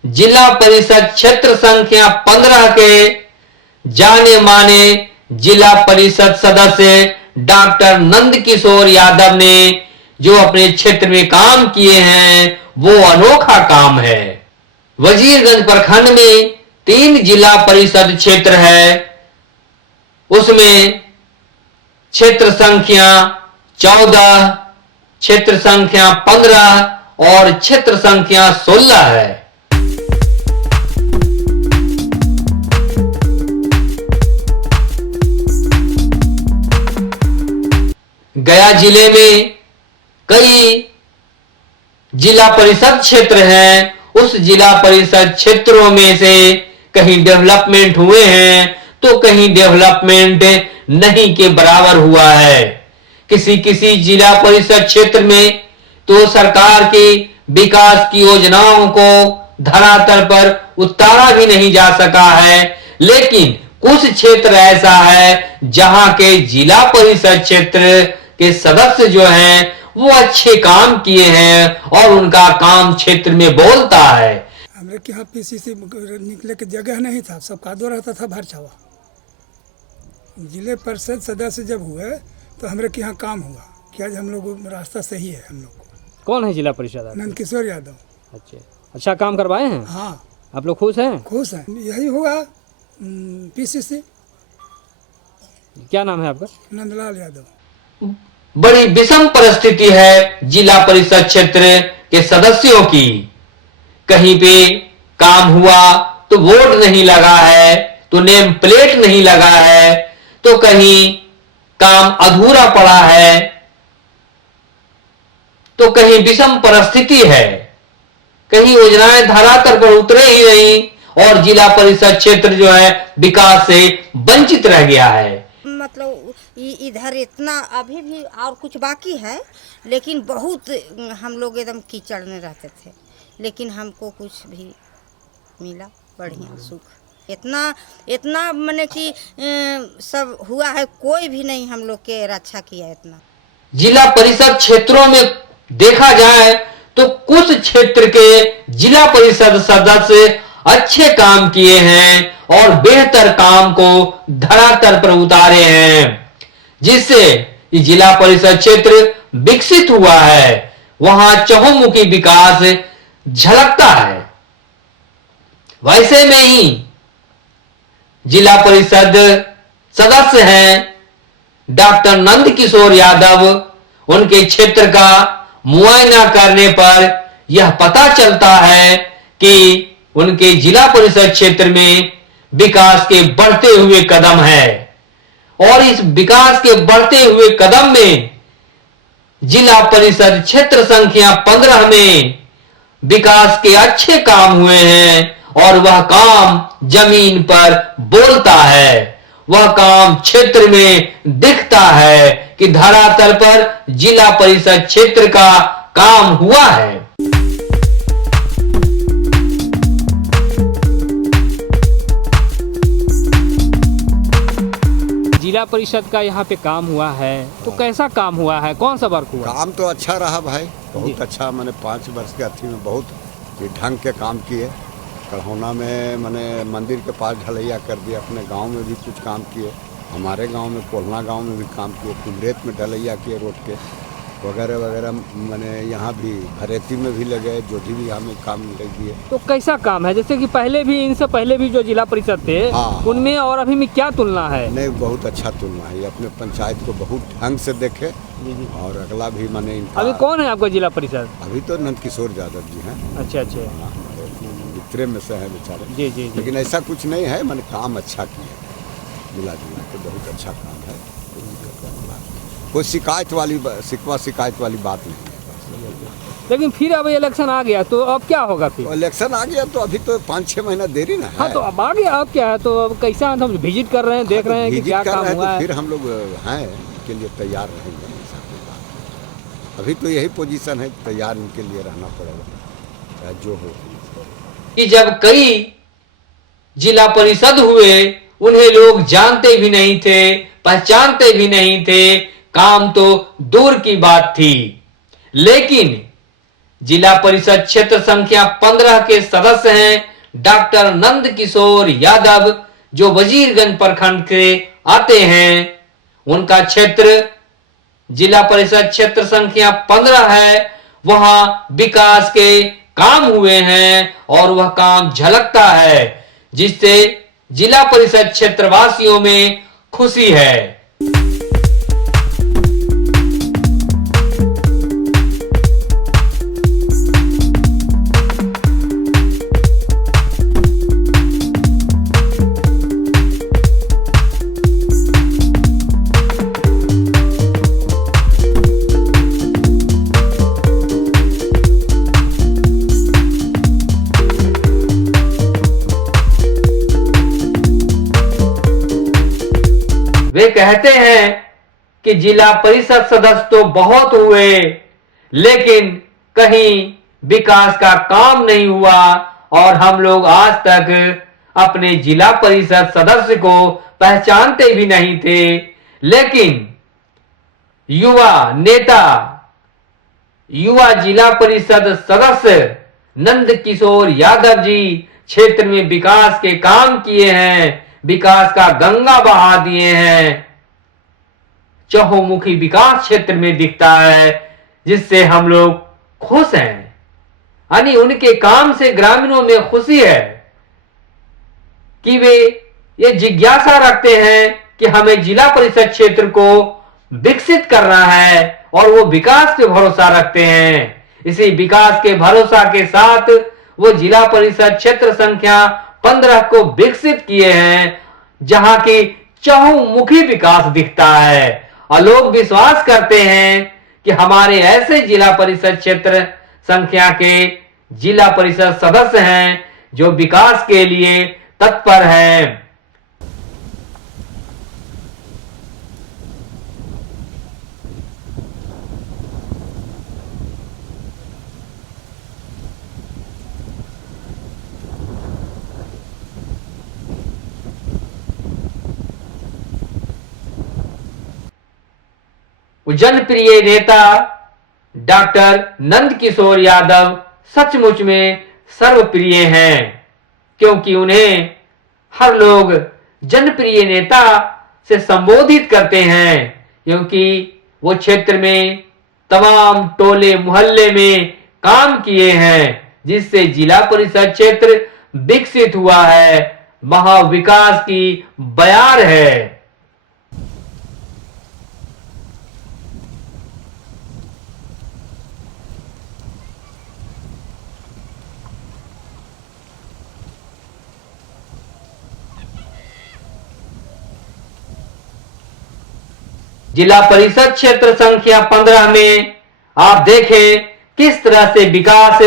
जिला परिषद क्षेत्र संख्या 15 के जाने माने जिला परिषद सदस्य डॉक्टर नंद किशोर यादव ने जो अपने क्षेत्र में काम किए हैं वो अनोखा काम है। वजीरगंज प्रखंड में 3 जिला परिषद क्षेत्र है, उसमें क्षेत्र संख्या 14, क्षेत्र संख्या 15 और क्षेत्र संख्या 16 है। गया जिले में कई जिला परिषद क्षेत्र हैं, उस जिला परिषद क्षेत्रों में से कहीं डेवलपमेंट हुए हैं तो कहीं डेवलपमेंट नहीं के बराबर हुआ है। किसी किसी जिला परिषद क्षेत्र में तो सरकार की विकास की योजनाओं को धरातल पर उतारा भी नहीं जा सका है, लेकिन कुछ क्षेत्र ऐसा है जहां के जिला परिषद क्षेत्र के सदस्य जो हैं वो अच्छे काम किए हैं और उनका काम क्षेत्र में बोलता है। हमारे के यहाँ पीसीसी निकले के जगह नहीं था, सब कादो रहता था भर छावा। जिले परिषद सदस्य जब हुए तो हमारे के यहाँ काम हुआ कि आज हम लोग रास्ता सही है। हम लोग को कौन है जिला परिषद? नंद किशोर यादव। अच्छा काम करवाए हैं? हाँ, आप लोग खुश हैं? खुश हैं। यही हुआ पीसीसी। क्या नाम है आपका? नंदलाल यादव। बड़ी विषम परिस्थिति है जिला परिषद क्षेत्र के सदस्यों की। कहीं पे काम हुआ तो वोट नहीं लगा है, तो नेम प्लेट नहीं लगा है, तो कहीं काम अधूरा पड़ा है, तो कहीं विषम परिस्थिति है, कहीं योजनाएं धरातल पर उतरे ही नहीं और जिला परिषद क्षेत्र जो है विकास से वंचित रह गया है। मतलब इधर इतना अभी भी और कुछ बाकी है, लेकिन बहुत हम लोग एकदम कीचड़ में रहते थे, लेकिन हमको कुछ भी मिला बढ़िया सुख। इतना मैंने कि सब हुआ है, कोई भी नहीं हम लोग के रक्षा किया इतना। जिला परिषद क्षेत्रों में देखा जाए तो कुछ क्षेत्र के जिला परिषद सदस्य अच्छे काम किए हैं और बेहतर काम को धरातल पर उतारे हैं, जिससे जिला परिषद क्षेत्र विकसित हुआ है। वहां चहुमुखी विकास झलकता है। वैसे में ही जिला परिषद सदस्य हैं डॉक्टर नंद किशोर यादव। उनके क्षेत्र का मुआयना करने पर यह पता चलता है कि उनके जिला परिषद क्षेत्र में विकास के बढ़ते हुए कदम है और इस विकास के बढ़ते हुए कदम में जिला परिषद क्षेत्र संख्या 15 में विकास के अच्छे काम हुए हैं और वह काम जमीन पर बोलता है। वह काम क्षेत्र में दिखता है कि धरातल पर जिला परिषद क्षेत्र का काम हुआ है। जिला परिषद का यहाँ पे काम हुआ है, तो कैसा काम हुआ है, कौन सा वर्क हुआ? काम तो अच्छा रहा भाई, बहुत अच्छा। मैंने 5 वर्ष के अथी में बहुत ये ढंग के काम किए। कढ़ौना में मैंने मंदिर के पास ढलैया कर दिया, अपने गांव में भी कुछ काम किए, हमारे गांव में पोलना गांव में भी काम किए, कुमरेत में ढलैया किए रोड के वगैरह वगैरह। मैंने यहाँ भी भरेती में भी लगे, जोधी भी हमें काम लगी है। तो कैसा काम है, जैसे कि पहले भी, इनसे पहले भी जो जिला परिषद थे हाँ। उनमें और अभी में क्या तुलना है? नहीं, बहुत अच्छा तुलना है। ये अपने पंचायत को बहुत ढंग से देखे और अगला भी माने इनका। अभी कौन है आपका जिला परिषद? अभी तो नंदकिशोर यादव जी हैं। अच्छा अच्छा, मित्रे में से है बेचारे। जी जी जी। लेकिन ऐसा कुछ नहीं है, मैंने काम अच्छा किया, मिला जुला के बहुत अच्छा काम है। कोई शिकायत वाली बात नहीं है। लेकिन फिर अब इलेक्शन आ गया तो अब क्या होगा फिर? तो इलेक्शन आ गया तो अभी तो 5-6 महीना देरी ना है। हाँ, तो अब आ गया, अब क्या है? तो अब कैसा हम विजिट कर रहे हैं, देख रहे हैं कि विजिट क्या कर काम रहे हैं, हुआ तो है। फिर हम लोग हैं इनके लिए तैयार रहेंगे। ऐसा कोई बात नहीं। अभी तो यही पोजीशन है, तैयार इनके लिए रहना पड़ेगा, चाहे जो हो। कि जब कई जिला परिषद हुए उन्हें लोग जानते भी नहीं थे, पहचानते भी नहीं थे, काम तो दूर की बात थी। लेकिन जिला परिषद क्षेत्र संख्या 15 के सदस्य हैं डॉक्टर नंद किशोर यादव, जो वजीरगंज प्रखंड के आते हैं। उनका क्षेत्र जिला परिषद क्षेत्र संख्या 15 है, वहां विकास के काम हुए हैं और वह काम झलकता है, जिससे जिला परिषद क्षेत्रवासियों में खुशी है। वे कहते हैं कि जिला परिषद सदस्य तो बहुत हुए, लेकिन कहीं विकास का काम नहीं हुआ और हम लोग आज तक अपने जिला परिषद सदस्य को पहचानते भी नहीं थे। लेकिन युवा नेता, युवा जिला परिषद सदस्य नंद किशोर यादव जी क्षेत्र में विकास के काम किए हैं, विकास का गंगा बहा दिए हैं। चहुमुखी विकास क्षेत्र में दिखता है, जिससे हम लोग खुश हैं। यानी उनके काम से ग्रामीणों में खुशी है कि वे ये जिज्ञासा रखते हैं कि हमें जिला परिषद क्षेत्र को विकसित करना है और वो विकास पे भरोसा रखते हैं। इसी विकास के भरोसा के साथ वो जिला परिषद क्षेत्र संख्या 15 को विकसित किए हैं, जहां की चहुमुखी विकास दिखता है। और लोग विश्वास करते हैं कि हमारे ऐसे जिला परिषद क्षेत्र संख्या के जिला परिषद सदस्य हैं जो विकास के लिए तत्पर हैं। जनप्रिय नेता डॉक्टर नंद किशोर यादव सचमुच में सर्वप्रिय हैं, क्योंकि उन्हें हर लोग जनप्रिय नेता से संबोधित करते हैं, क्योंकि वो क्षेत्र में तमाम टोले मोहल्ले में काम किए हैं, जिससे जिला परिषद क्षेत्र विकसित हुआ है, महाविकास की बयार है। जिला परिषद क्षेत्र संख्या 15 में आप देखें किस तरह से विकास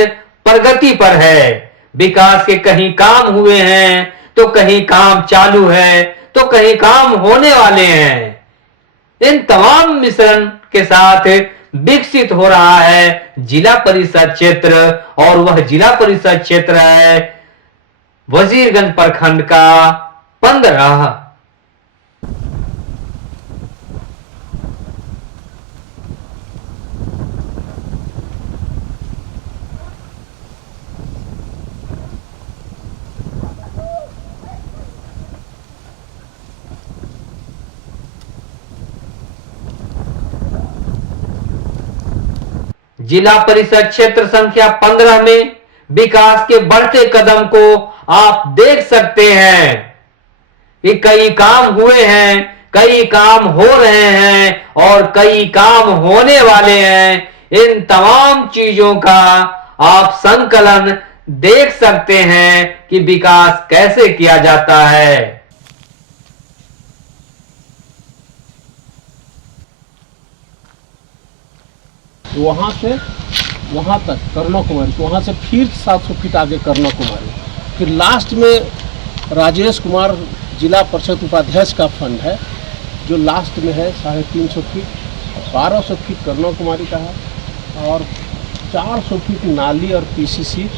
प्रगति पर है। विकास के कहीं काम हुए हैं, तो कहीं काम चालू है, तो कहीं काम होने वाले हैं। इन तमाम मिश्रण के साथ विकसित हो रहा है जिला परिषद क्षेत्र, और वह जिला परिषद क्षेत्र है वजीरगंज प्रखंड का 15। जिला परिषद क्षेत्र संख्या 15 में विकास के बढ़ते कदम को आप देख सकते हैं कि कई काम हुए हैं, कई काम हो रहे हैं और कई काम होने वाले हैं। इन तमाम चीजों का आप संकलन देख सकते हैं कि विकास कैसे किया जाता है। वहाँ से वहाँ तक करुणा कुमारी, वहाँ से फिर 700 फीट आगे करुणा कुमारी, फिर लास्ट में राजेश कुमार जिला परिषद उपाध्यक्ष का फंड है जो लास्ट में है 350 फीट, 1200 फीट करुणा कुमारी का है और 400 फीट नाली और पीसीसी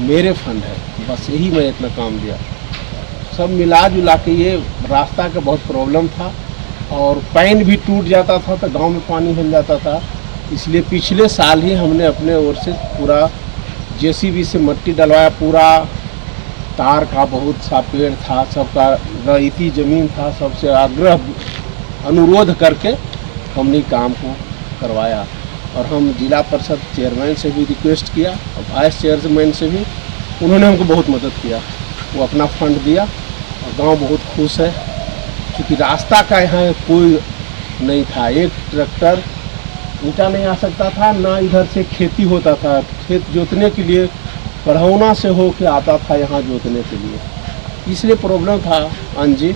मेरे फंड है। बस यही मैं इतना काम दिया। सब मिला जुला के ये रास्ता का बहुत प्रॉब्लम था और पैन भी टूट जाता था तो गांव में पानी हिल जाता था, इसलिए पिछले साल ही हमने अपने ओर से पूरा जेसीबी से मट्टी डलवाया। पूरा तार का बहुत सा पेड़ था, सबका रईती ज़मीन था, सबसे आग्रह अनुरोध करके हमने काम को करवाया और हम जिला परिषद चेयरमैन से भी रिक्वेस्ट किया और वाइस चेयरमैन से भी, उन्होंने हमको बहुत मदद किया। वो अपना फंड दिया और गांव बहुत खुश है क्योंकि रास्ता का यहाँ कोई नहीं था। एक ट्रैक्टर ईंटा नहीं आ सकता था, ना इधर से खेती होता था। खेत जोतने के लिए पढ़ौना से हो के आता था यहाँ जोतने के लिए, इसलिए प्रॉब्लम था। अंजी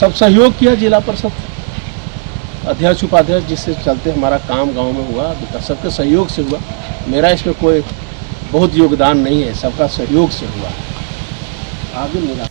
सब सहयोग किया जिला परिषद अध्यक्ष उपाध्यक्ष, जिससे चलते हमारा काम गांव में हुआ, सबके सहयोग से हुआ। मेरा इसमें कोई बहुत योगदान नहीं है, सबका सहयोग से हुआ। आगे मेरा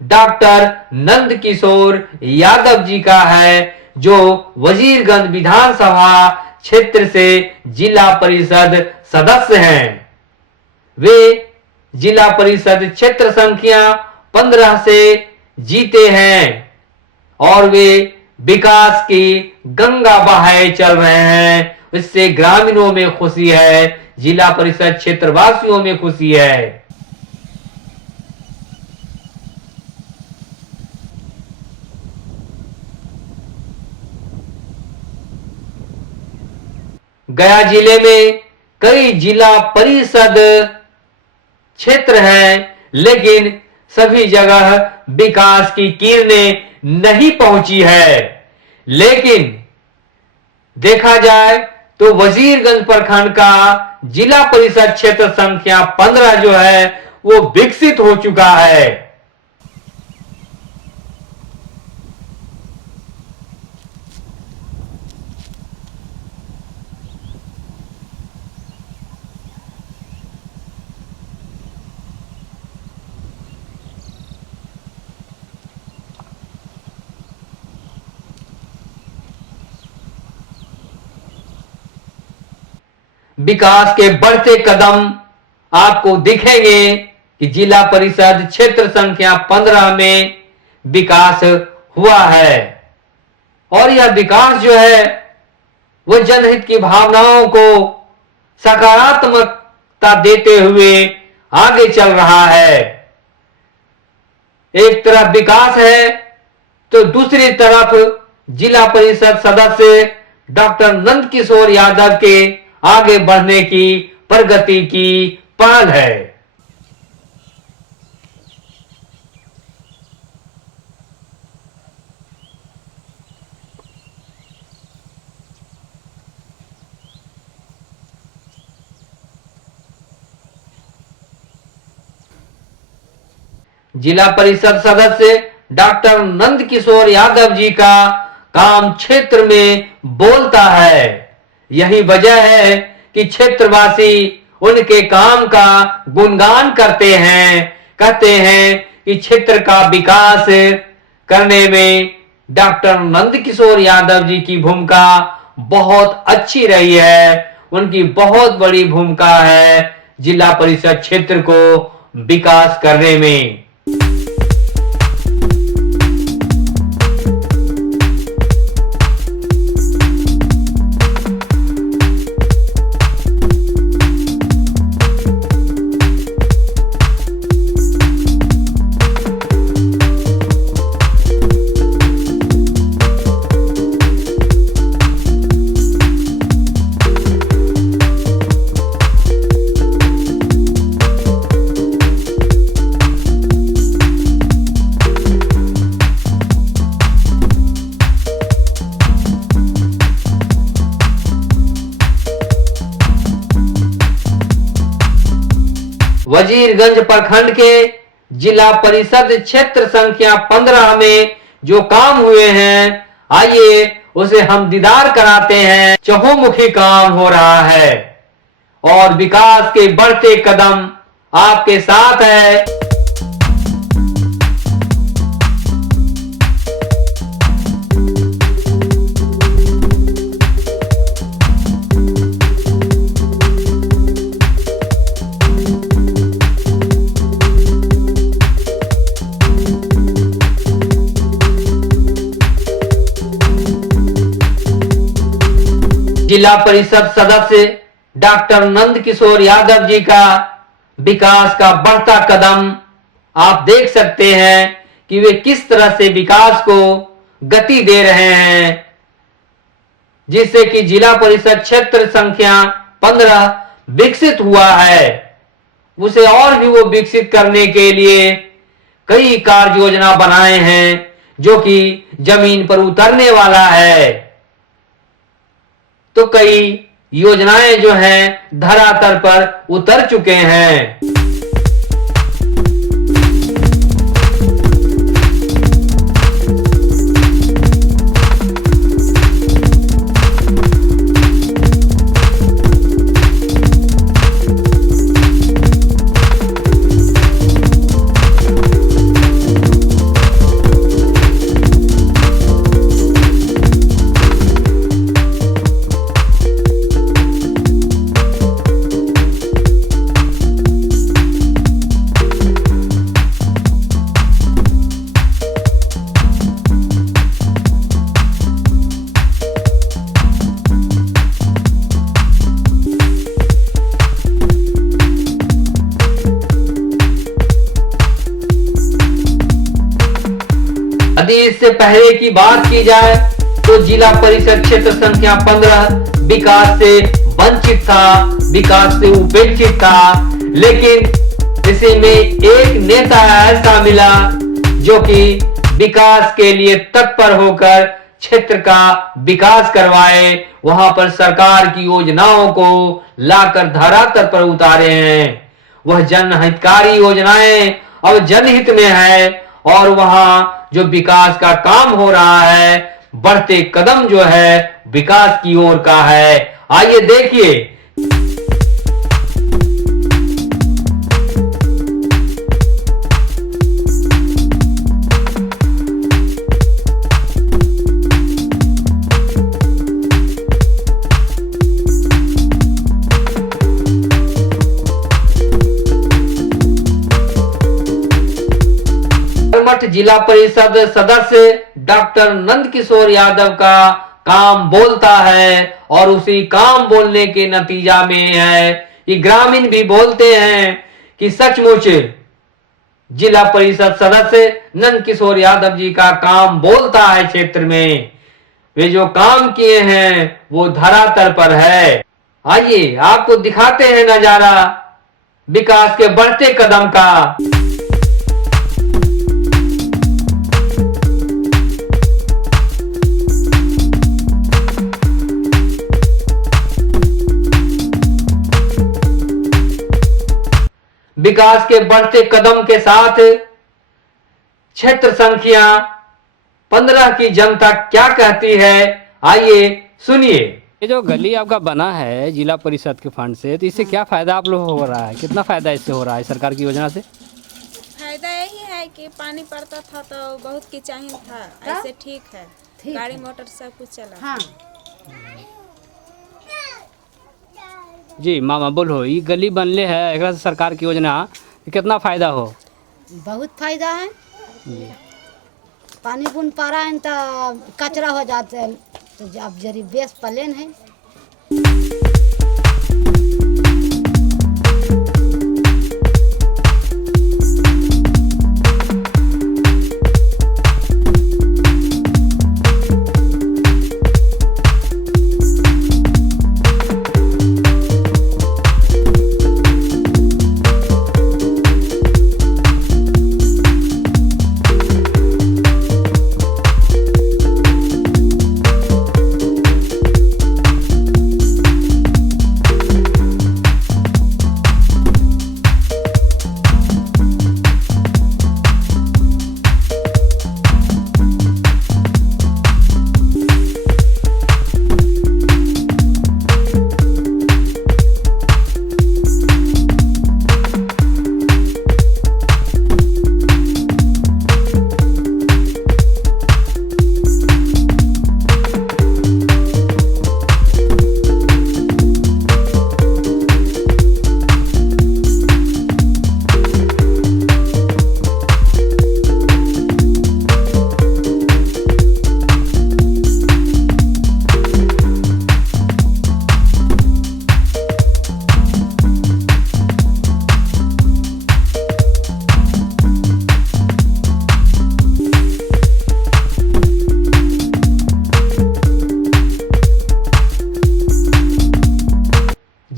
डॉक्टर नंद किशोर यादव जी का है, जो वजीरगंज विधानसभा क्षेत्र से जिला परिषद सदस्य हैं। वे जिला परिषद क्षेत्र संख्या 15 से जीते हैं और वे विकास की गंगा बहाए चल रहे हैं। इससे ग्रामीणों में खुशी है, जिला परिषद क्षेत्रवासियों में खुशी है। गया जिले में कई जिला परिषद क्षेत्र हैं, लेकिन सभी जगह विकास की किरणें नहीं पहुंची है। लेकिन देखा जाए तो वजीरगंज प्रखंड का जिला परिषद क्षेत्र संख्या 15 जो है वो विकसित हो चुका है। विकास के बढ़ते कदम आपको दिखेंगे कि जिला परिषद क्षेत्र संख्या 15 में विकास हुआ है और यह विकास जो है वो जनहित की भावनाओं को सकारात्मकता देते हुए आगे चल रहा है। एक तरफ विकास है तो दूसरी तरफ जिला परिषद सदस्य डॉक्टर नंद किशोर यादव के आगे बढ़ने की प्रगति की पहल है। जिला परिषद सदस्य डॉक्टर नंद किशोर यादव जी का काम क्षेत्र में बोलता है। यही वजह है कि क्षेत्रवासी उनके काम का गुणगान करते हैं, कहते हैं कि क्षेत्र का विकास करने में डॉक्टर नंद किशोर यादव जी की भूमिका बहुत अच्छी रही है। उनकी बहुत बड़ी भूमिका है जिला परिषद क्षेत्र को विकास करने में। वजीरगंज प्रखंड के जिला परिषद क्षेत्र संख्या 15 में जो काम हुए हैं, आइए उसे हम दीदार कराते हैं। चहुमुखी काम हो रहा है और विकास के बढ़ते कदम आपके साथ है। जिला परिषद सदस्य डॉक्टर नंद किशोर यादव जी का विकास का बढ़ता कदम आप देख सकते हैं कि वे किस तरह से विकास को गति दे रहे हैं, जिससे कि जिला परिषद क्षेत्र संख्या 15 विकसित हुआ है। उसे और भी वो विकसित करने के लिए कई कार्य योजना बनाए हैं जो कि जमीन पर उतरने वाला है। तो कई योजनाएं जो हैं धरातल पर उतर चुके हैं। यदि इससे पहले की बात की जाए तो जिला परिषद क्षेत्र संख्या 15 विकास से वंचित था, विकास से उपेक्षित था। लेकिन इसी में एक नेता ऐसा मिला जो कि विकास के लिए तत्पर होकर क्षेत्र का विकास करवाए, वहां पर सरकार की योजनाओं को लाकर धरातल पर उतारे हैं। वह जनहितकारी योजनाएं अब जनहित में है और वहां जो विकास का काम हो रहा है, बढ़ते कदम जो है विकास की ओर का है। आइए देखिए। मठ जिला परिषद सदस्य डॉक्टर नंद किशोर यादव का काम बोलता है और उसी काम बोलने के नतीजा में है कि ग्रामीण भी बोलते हैं कि सचमुच जिला परिषद सदस्य नंद किशोर यादव जी का काम बोलता है। क्षेत्र में वे जो काम किए हैं वो धरातल पर है। आइए आपको दिखाते हैं नजारा विकास के बढ़ते कदम का। विकास के बढ़ते कदम के साथ क्षेत्र संख्या 15 की जनता क्या कहती है, आइए सुनिए। ये जो गली आपका बना है जिला परिषद के फंड से, तो इससे क्या फायदा आप लोग हो रहा है? कितना फायदा इससे हो रहा है सरकार की योजना से? फायदा यही है कि पानी पड़ता था तो बहुत किचाहिन था, ऐसे ठीक है, गाड़ी मोटर सब कुछ चला। हाँ। जी मामा बोलो, ये गली बनले है एकरा से सरकार की योजना कितना फायदा हो? बहुत फायदा है। पानी बुन पा रहा है तो कचरा हो जाता है, तो अब जरी बेस प्लेन है।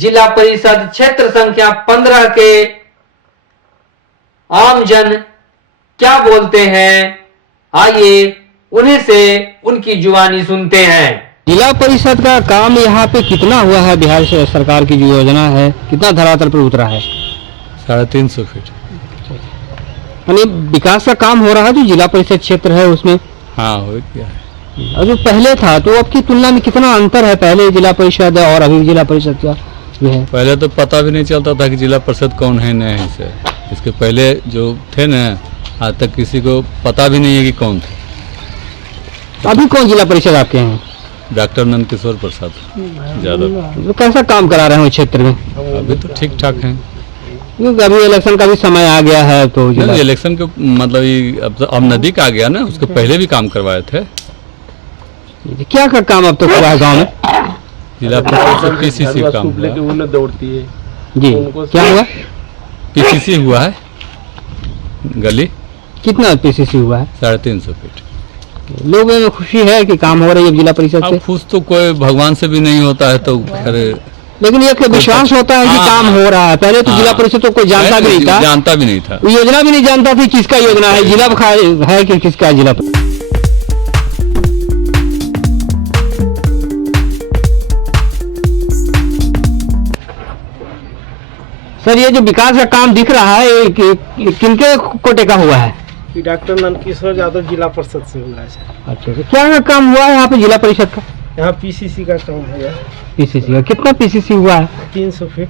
जिला परिषद क्षेत्र संख्या 15 के आमजन क्या बोलते हैं, आइए उन्हीं से उनकी जुबानी सुनते हैं। जिला परिषद का काम यहाँ पे कितना हुआ है? बिहार सरकार की जो योजना है कितना धरातल पर उतरा है? 350 फीट। यानी विकास का काम हो रहा है जो जिला परिषद क्षेत्र है उसमें? हाँ, हो गया है। और जो पहले था तो अब की तुलना में कितना अंतर है पहले जिला परिषद और अभी जिला परिषद का जो है? पहले तो पता भी नहीं चलता था कि जिला परिषद कौन है नहीं है से। इसके पहले जो थे ना, आज तक किसी को पता भी नहीं है कि कौन थे। अभी कौन जिला परिषद आपके हैं? डॉक्टर नंदकिशोर प्रसाद यादव। तो कैसा काम करा रहे हैं इस क्षेत्र में? अभी तो ठीक ठाक है, क्योंकि अभी इलेक्शन का भी समय आ गया है तो इलेक्शन के मतलब ये अब नजदीक आ गया ना, उसके पहले भी काम करवाए थे। क्या का काम अब तक हुआ है गाँव में? जिला परिषद पीसीसी काम दौड़ती है जी, क्या हुआ? पीसीसी हुआ है गली। कितना पीसीसी हुआ है? 350 फीट। लोगों में खुशी है कि काम हो रही है जिला परिषद से? खुश तो कोई भगवान से भी नहीं होता है तो खैर, लेकिन ये विश्वास होता है कि काम हो रहा है। पहले तो जिला परिषद तो कोई जानता भी नहीं था, जानता भी नहीं था, योजना भी नहीं जानता थी किसका योजना है, जिला है कि किसका है जिला। सर, ये जो विकास का काम दिख रहा है ये किनके कोटे का हुआ है? डॉक्टर नंदकिशोर यादव जिला परिषद से हुआ है सर। अच्छा, तो क्या काम हुआ है यहाँ पे जिला परिषद का? यहाँ पीसीसी का काम हुआ है। पीसीसी का कितना पीसीसी हुआ है? 300 फीट।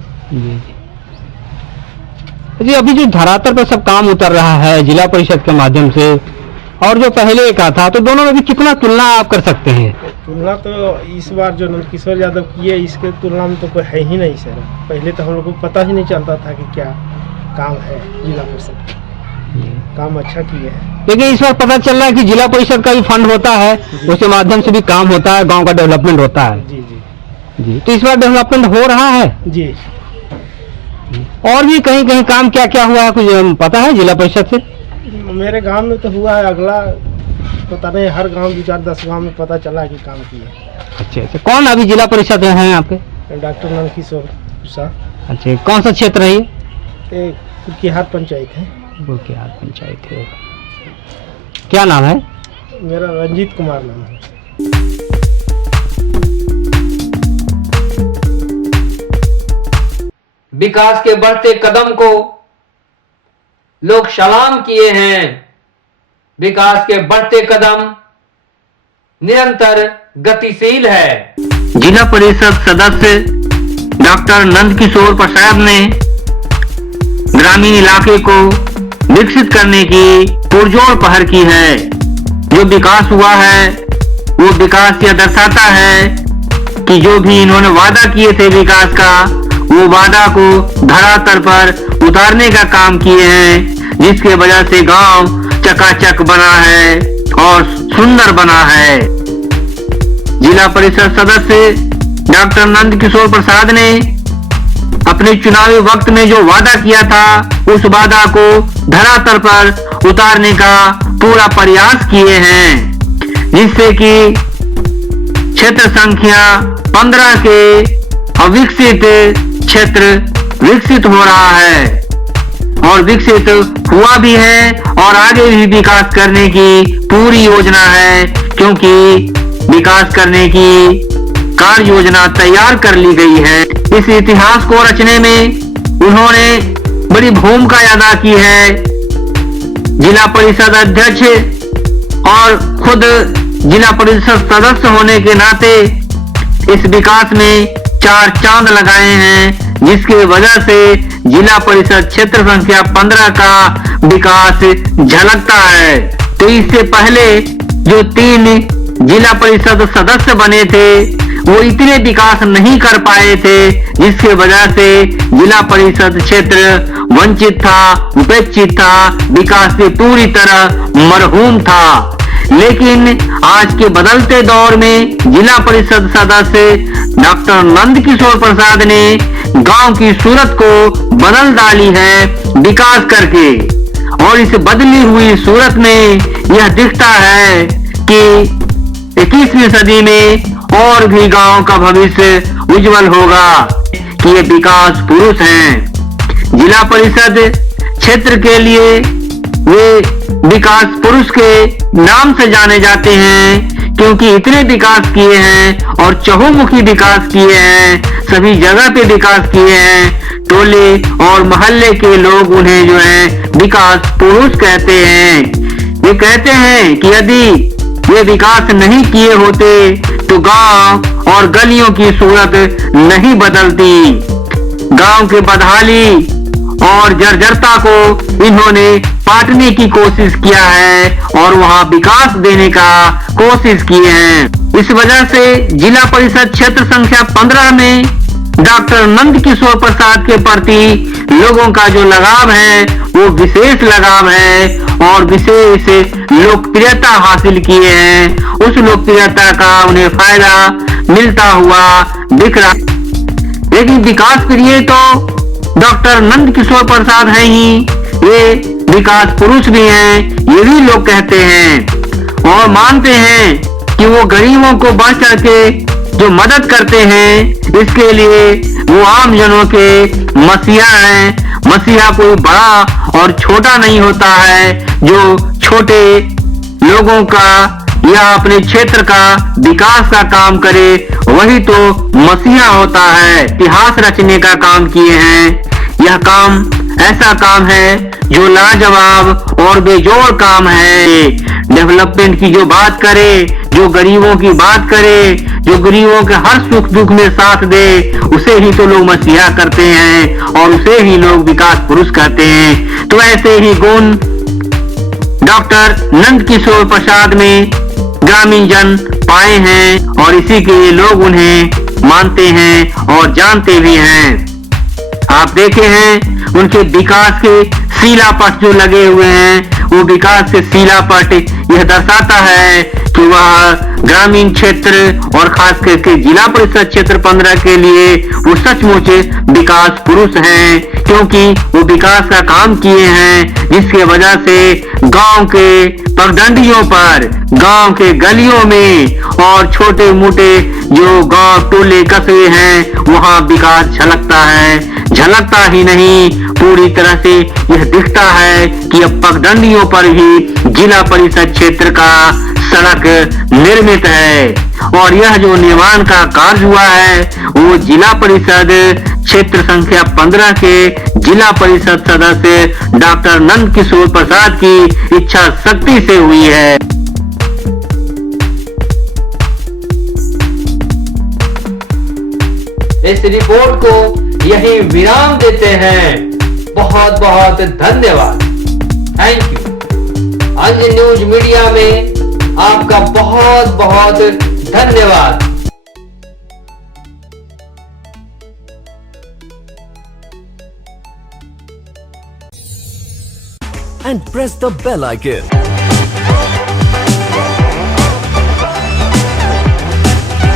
जी, अभी जो धरातल पर सब काम उतर रहा है जिला परिषद के माध्यम से और जो पहले का था, तो दोनों में भी कितना तुलना आप कर सकते हैं? तुलना तो इस बार जो नंदकिशोर यादव किए इसके तुलना में तो कोई है ही नहीं सर। पहले तो हम लोग को पता ही नहीं चलता था कि क्या काम है जिला परिषद। काम अच्छा किए हैं, लेकिन इस बार पता चल रहा है कि जिला परिषद का भी फंड होता है, उसके माध्यम से भी काम होता है, गांव का डेवलपमेंट होता है। जी जी जी, तो इस बार डेवलपमेंट हो रहा है जी। और भी कहीं कहीं काम क्या क्या हुआ है कुछ पता है जिला परिषद से? मेरे गांव में तो हुआ है, अगला पता नहीं, हर गांव 2-4-10 गांव में पता चला कि काम किए। अच्छा अच्छा, कौन अभी जिला परिषद हैं आपके? डॉक्टर नंदकिशोर प्रसाद। अच्छा, कौन सा क्षेत्र है ये? कुकिहार पंचायत है। कुकिहार पंचायत है। क्या नाम है? मेरा रंजीत कुमार नाम है। विकास के बढ़ते कदम को लोग सलाम किए हैं। विकास के बढ़ते कदम निरंतर गतिशील है। जिला परिषद सदस्य डॉक्टर नंदकिशोर प्रसाद ने ग्रामीण इलाके को विकसित करने की पुरजोर पहल की है। जो विकास हुआ है वो विकास यह दर्शाता है कि जो भी इन्होंने वादा किए थे विकास का, वो वादा को धरातल पर उतारने का काम किए हैं, जिसके वजह से गांव चकाचक बना है और सुंदर बना है। जिला परिषद सदस्य डॉक्टर नंदकिशोर प्रसाद ने अपने चुनावी वक्त में जो वादा किया था उस वादा को धरातल पर उतारने का पूरा प्रयास किए हैं, जिससे कि क्षेत्र संख्या 15 के अविकसित क्षेत्र विकसित हो रहा है और विकसित हुआ भी है और आगे भी विकास करने की पूरी योजना है, क्योंकि विकास करने की कार्य योजना तैयार कर ली गई है। इस इतिहास को रचने में उन्होंने बड़ी भूमिका अदा की है। जिला परिषद अध्यक्ष और खुद जिला परिषद सदस्य होने के नाते इस विकास में 4 चांद लगाए हैं, जिसकी वजह से जिला परिषद क्षेत्र संख्या 15 का विकास झलकता है। तो इससे पहले जो 3 जिला परिषद सदस्य बने थे वो इतने विकास नहीं कर पाए थे, जिसके वजह से जिला परिषद क्षेत्र वंचित था, उपेक्षित था, विकास से पूरी तरह मरहूम था। लेकिन आज के बदलते दौर में जिला परिषद सदस्य डॉक्टर नंदकिशोर प्रसाद ने गांव की सूरत को बदल डाली है विकास करके, और इस बदली हुई सूरत में यह दिखता है कि 21वीं सदी में और भी गांव का भविष्य उज्जवल होगा, कि ये विकास पुरुष हैं। जिला परिषद क्षेत्र के लिए वे विकास पुरुष के नाम से जाने जाते हैं, क्योंकि इतने विकास किए हैं और चहुमुखी विकास किए हैं, सभी जगह पे विकास किए हैं। टोले और मोहल्ले के लोग उन्हें जो है विकास पुरुष कहते हैं। ये कहते हैं कि यदि ये विकास नहीं किए होते तो गांव और गलियों की सूरत नहीं बदलती। गांव के बदहाली और जर्जरता को इन्होंने पाटने की कोशिश किया है और वहां विकास देने का कोशिश किए हैं। इस वजह से जिला परिषद क्षेत्र संख्या 15 में डॉक्टर नंद किशोर प्रसाद के प्रति लोगों का जो लगाव है वो विशेष लगाव है और विशेष लोकप्रियता हासिल किए हैं। उस लोकप्रियता का उन्हें फायदा मिलता हुआ दिख रहा। लेकिन विकास प्रिय तो डॉक्टर नंद किशोर प्रसाद है ही, ये विकास पुरुष भी हैं, ये भी लोग कहते हैं और मानते हैं कि वो गरीबों को बढ़ चढ़ के जो मदद करते हैं, इसके लिए वो आम जनों के मसीहा हैं। मसीहा कोई बड़ा और छोटा नहीं होता है, जो छोटे लोगों का या अपने क्षेत्र का विकास का काम करे वही तो मसीहा होता है। इतिहास रचने का काम किए हैं। यह काम ऐसा काम है जो लाजवाब और बेजोड़ काम है। डेवलपमेंट की जो बात करे, जो गरीबों की बात करे, जो गरीबों के हर सुख दुख में साथ दे, उसे ही तो लोग मसीहा करते हैं और उसे ही लोग विकास पुरुष कहते हैं। तो ऐसे ही गुण डॉक्टर नंद किशोर प्रसाद में ग्रामीण जन पाए हैं और इसी के लिए लोग उन्हें मानते हैं और जानते भी हैं। आप देखे हैं उनके विकास के शिलापट जो लगे हुए हैं, वो विकास के शिलापट यह दर्शाता है कि वह ग्रामीण क्षेत्र और खास करके जिला परिषद क्षेत्र 15 के लिए वो सचमुच विकास पुरुष हैं, क्योंकि वो विकास का काम किए हैं, जिसके वजह से गांव के पगडंडियों पर, गांव के गलियों में और छोटे मोटे जो गांव टोले कस्बे हैं वहां विकास झलकता है। झलकता ही नहीं, पूरी तरह से यह दिखता है कि अब पगडंडियों पर ही जिला परिषद क्षेत्र का सड़क निर्मित है और यह जो निर्माण का कार्य हुआ है वो जिला परिषद क्षेत्र संख्या 15 के जिला परिषद सदस्य डॉक्टर नंद किशोर प्रसाद की इच्छा शक्ति से हुई है। इस रिपोर्ट को यही विराम देते हैं। बहुत बहुत धन्यवाद। Thank you. Anj news media में आपका बहुत बहुत धन्यवाद। And press the bell icon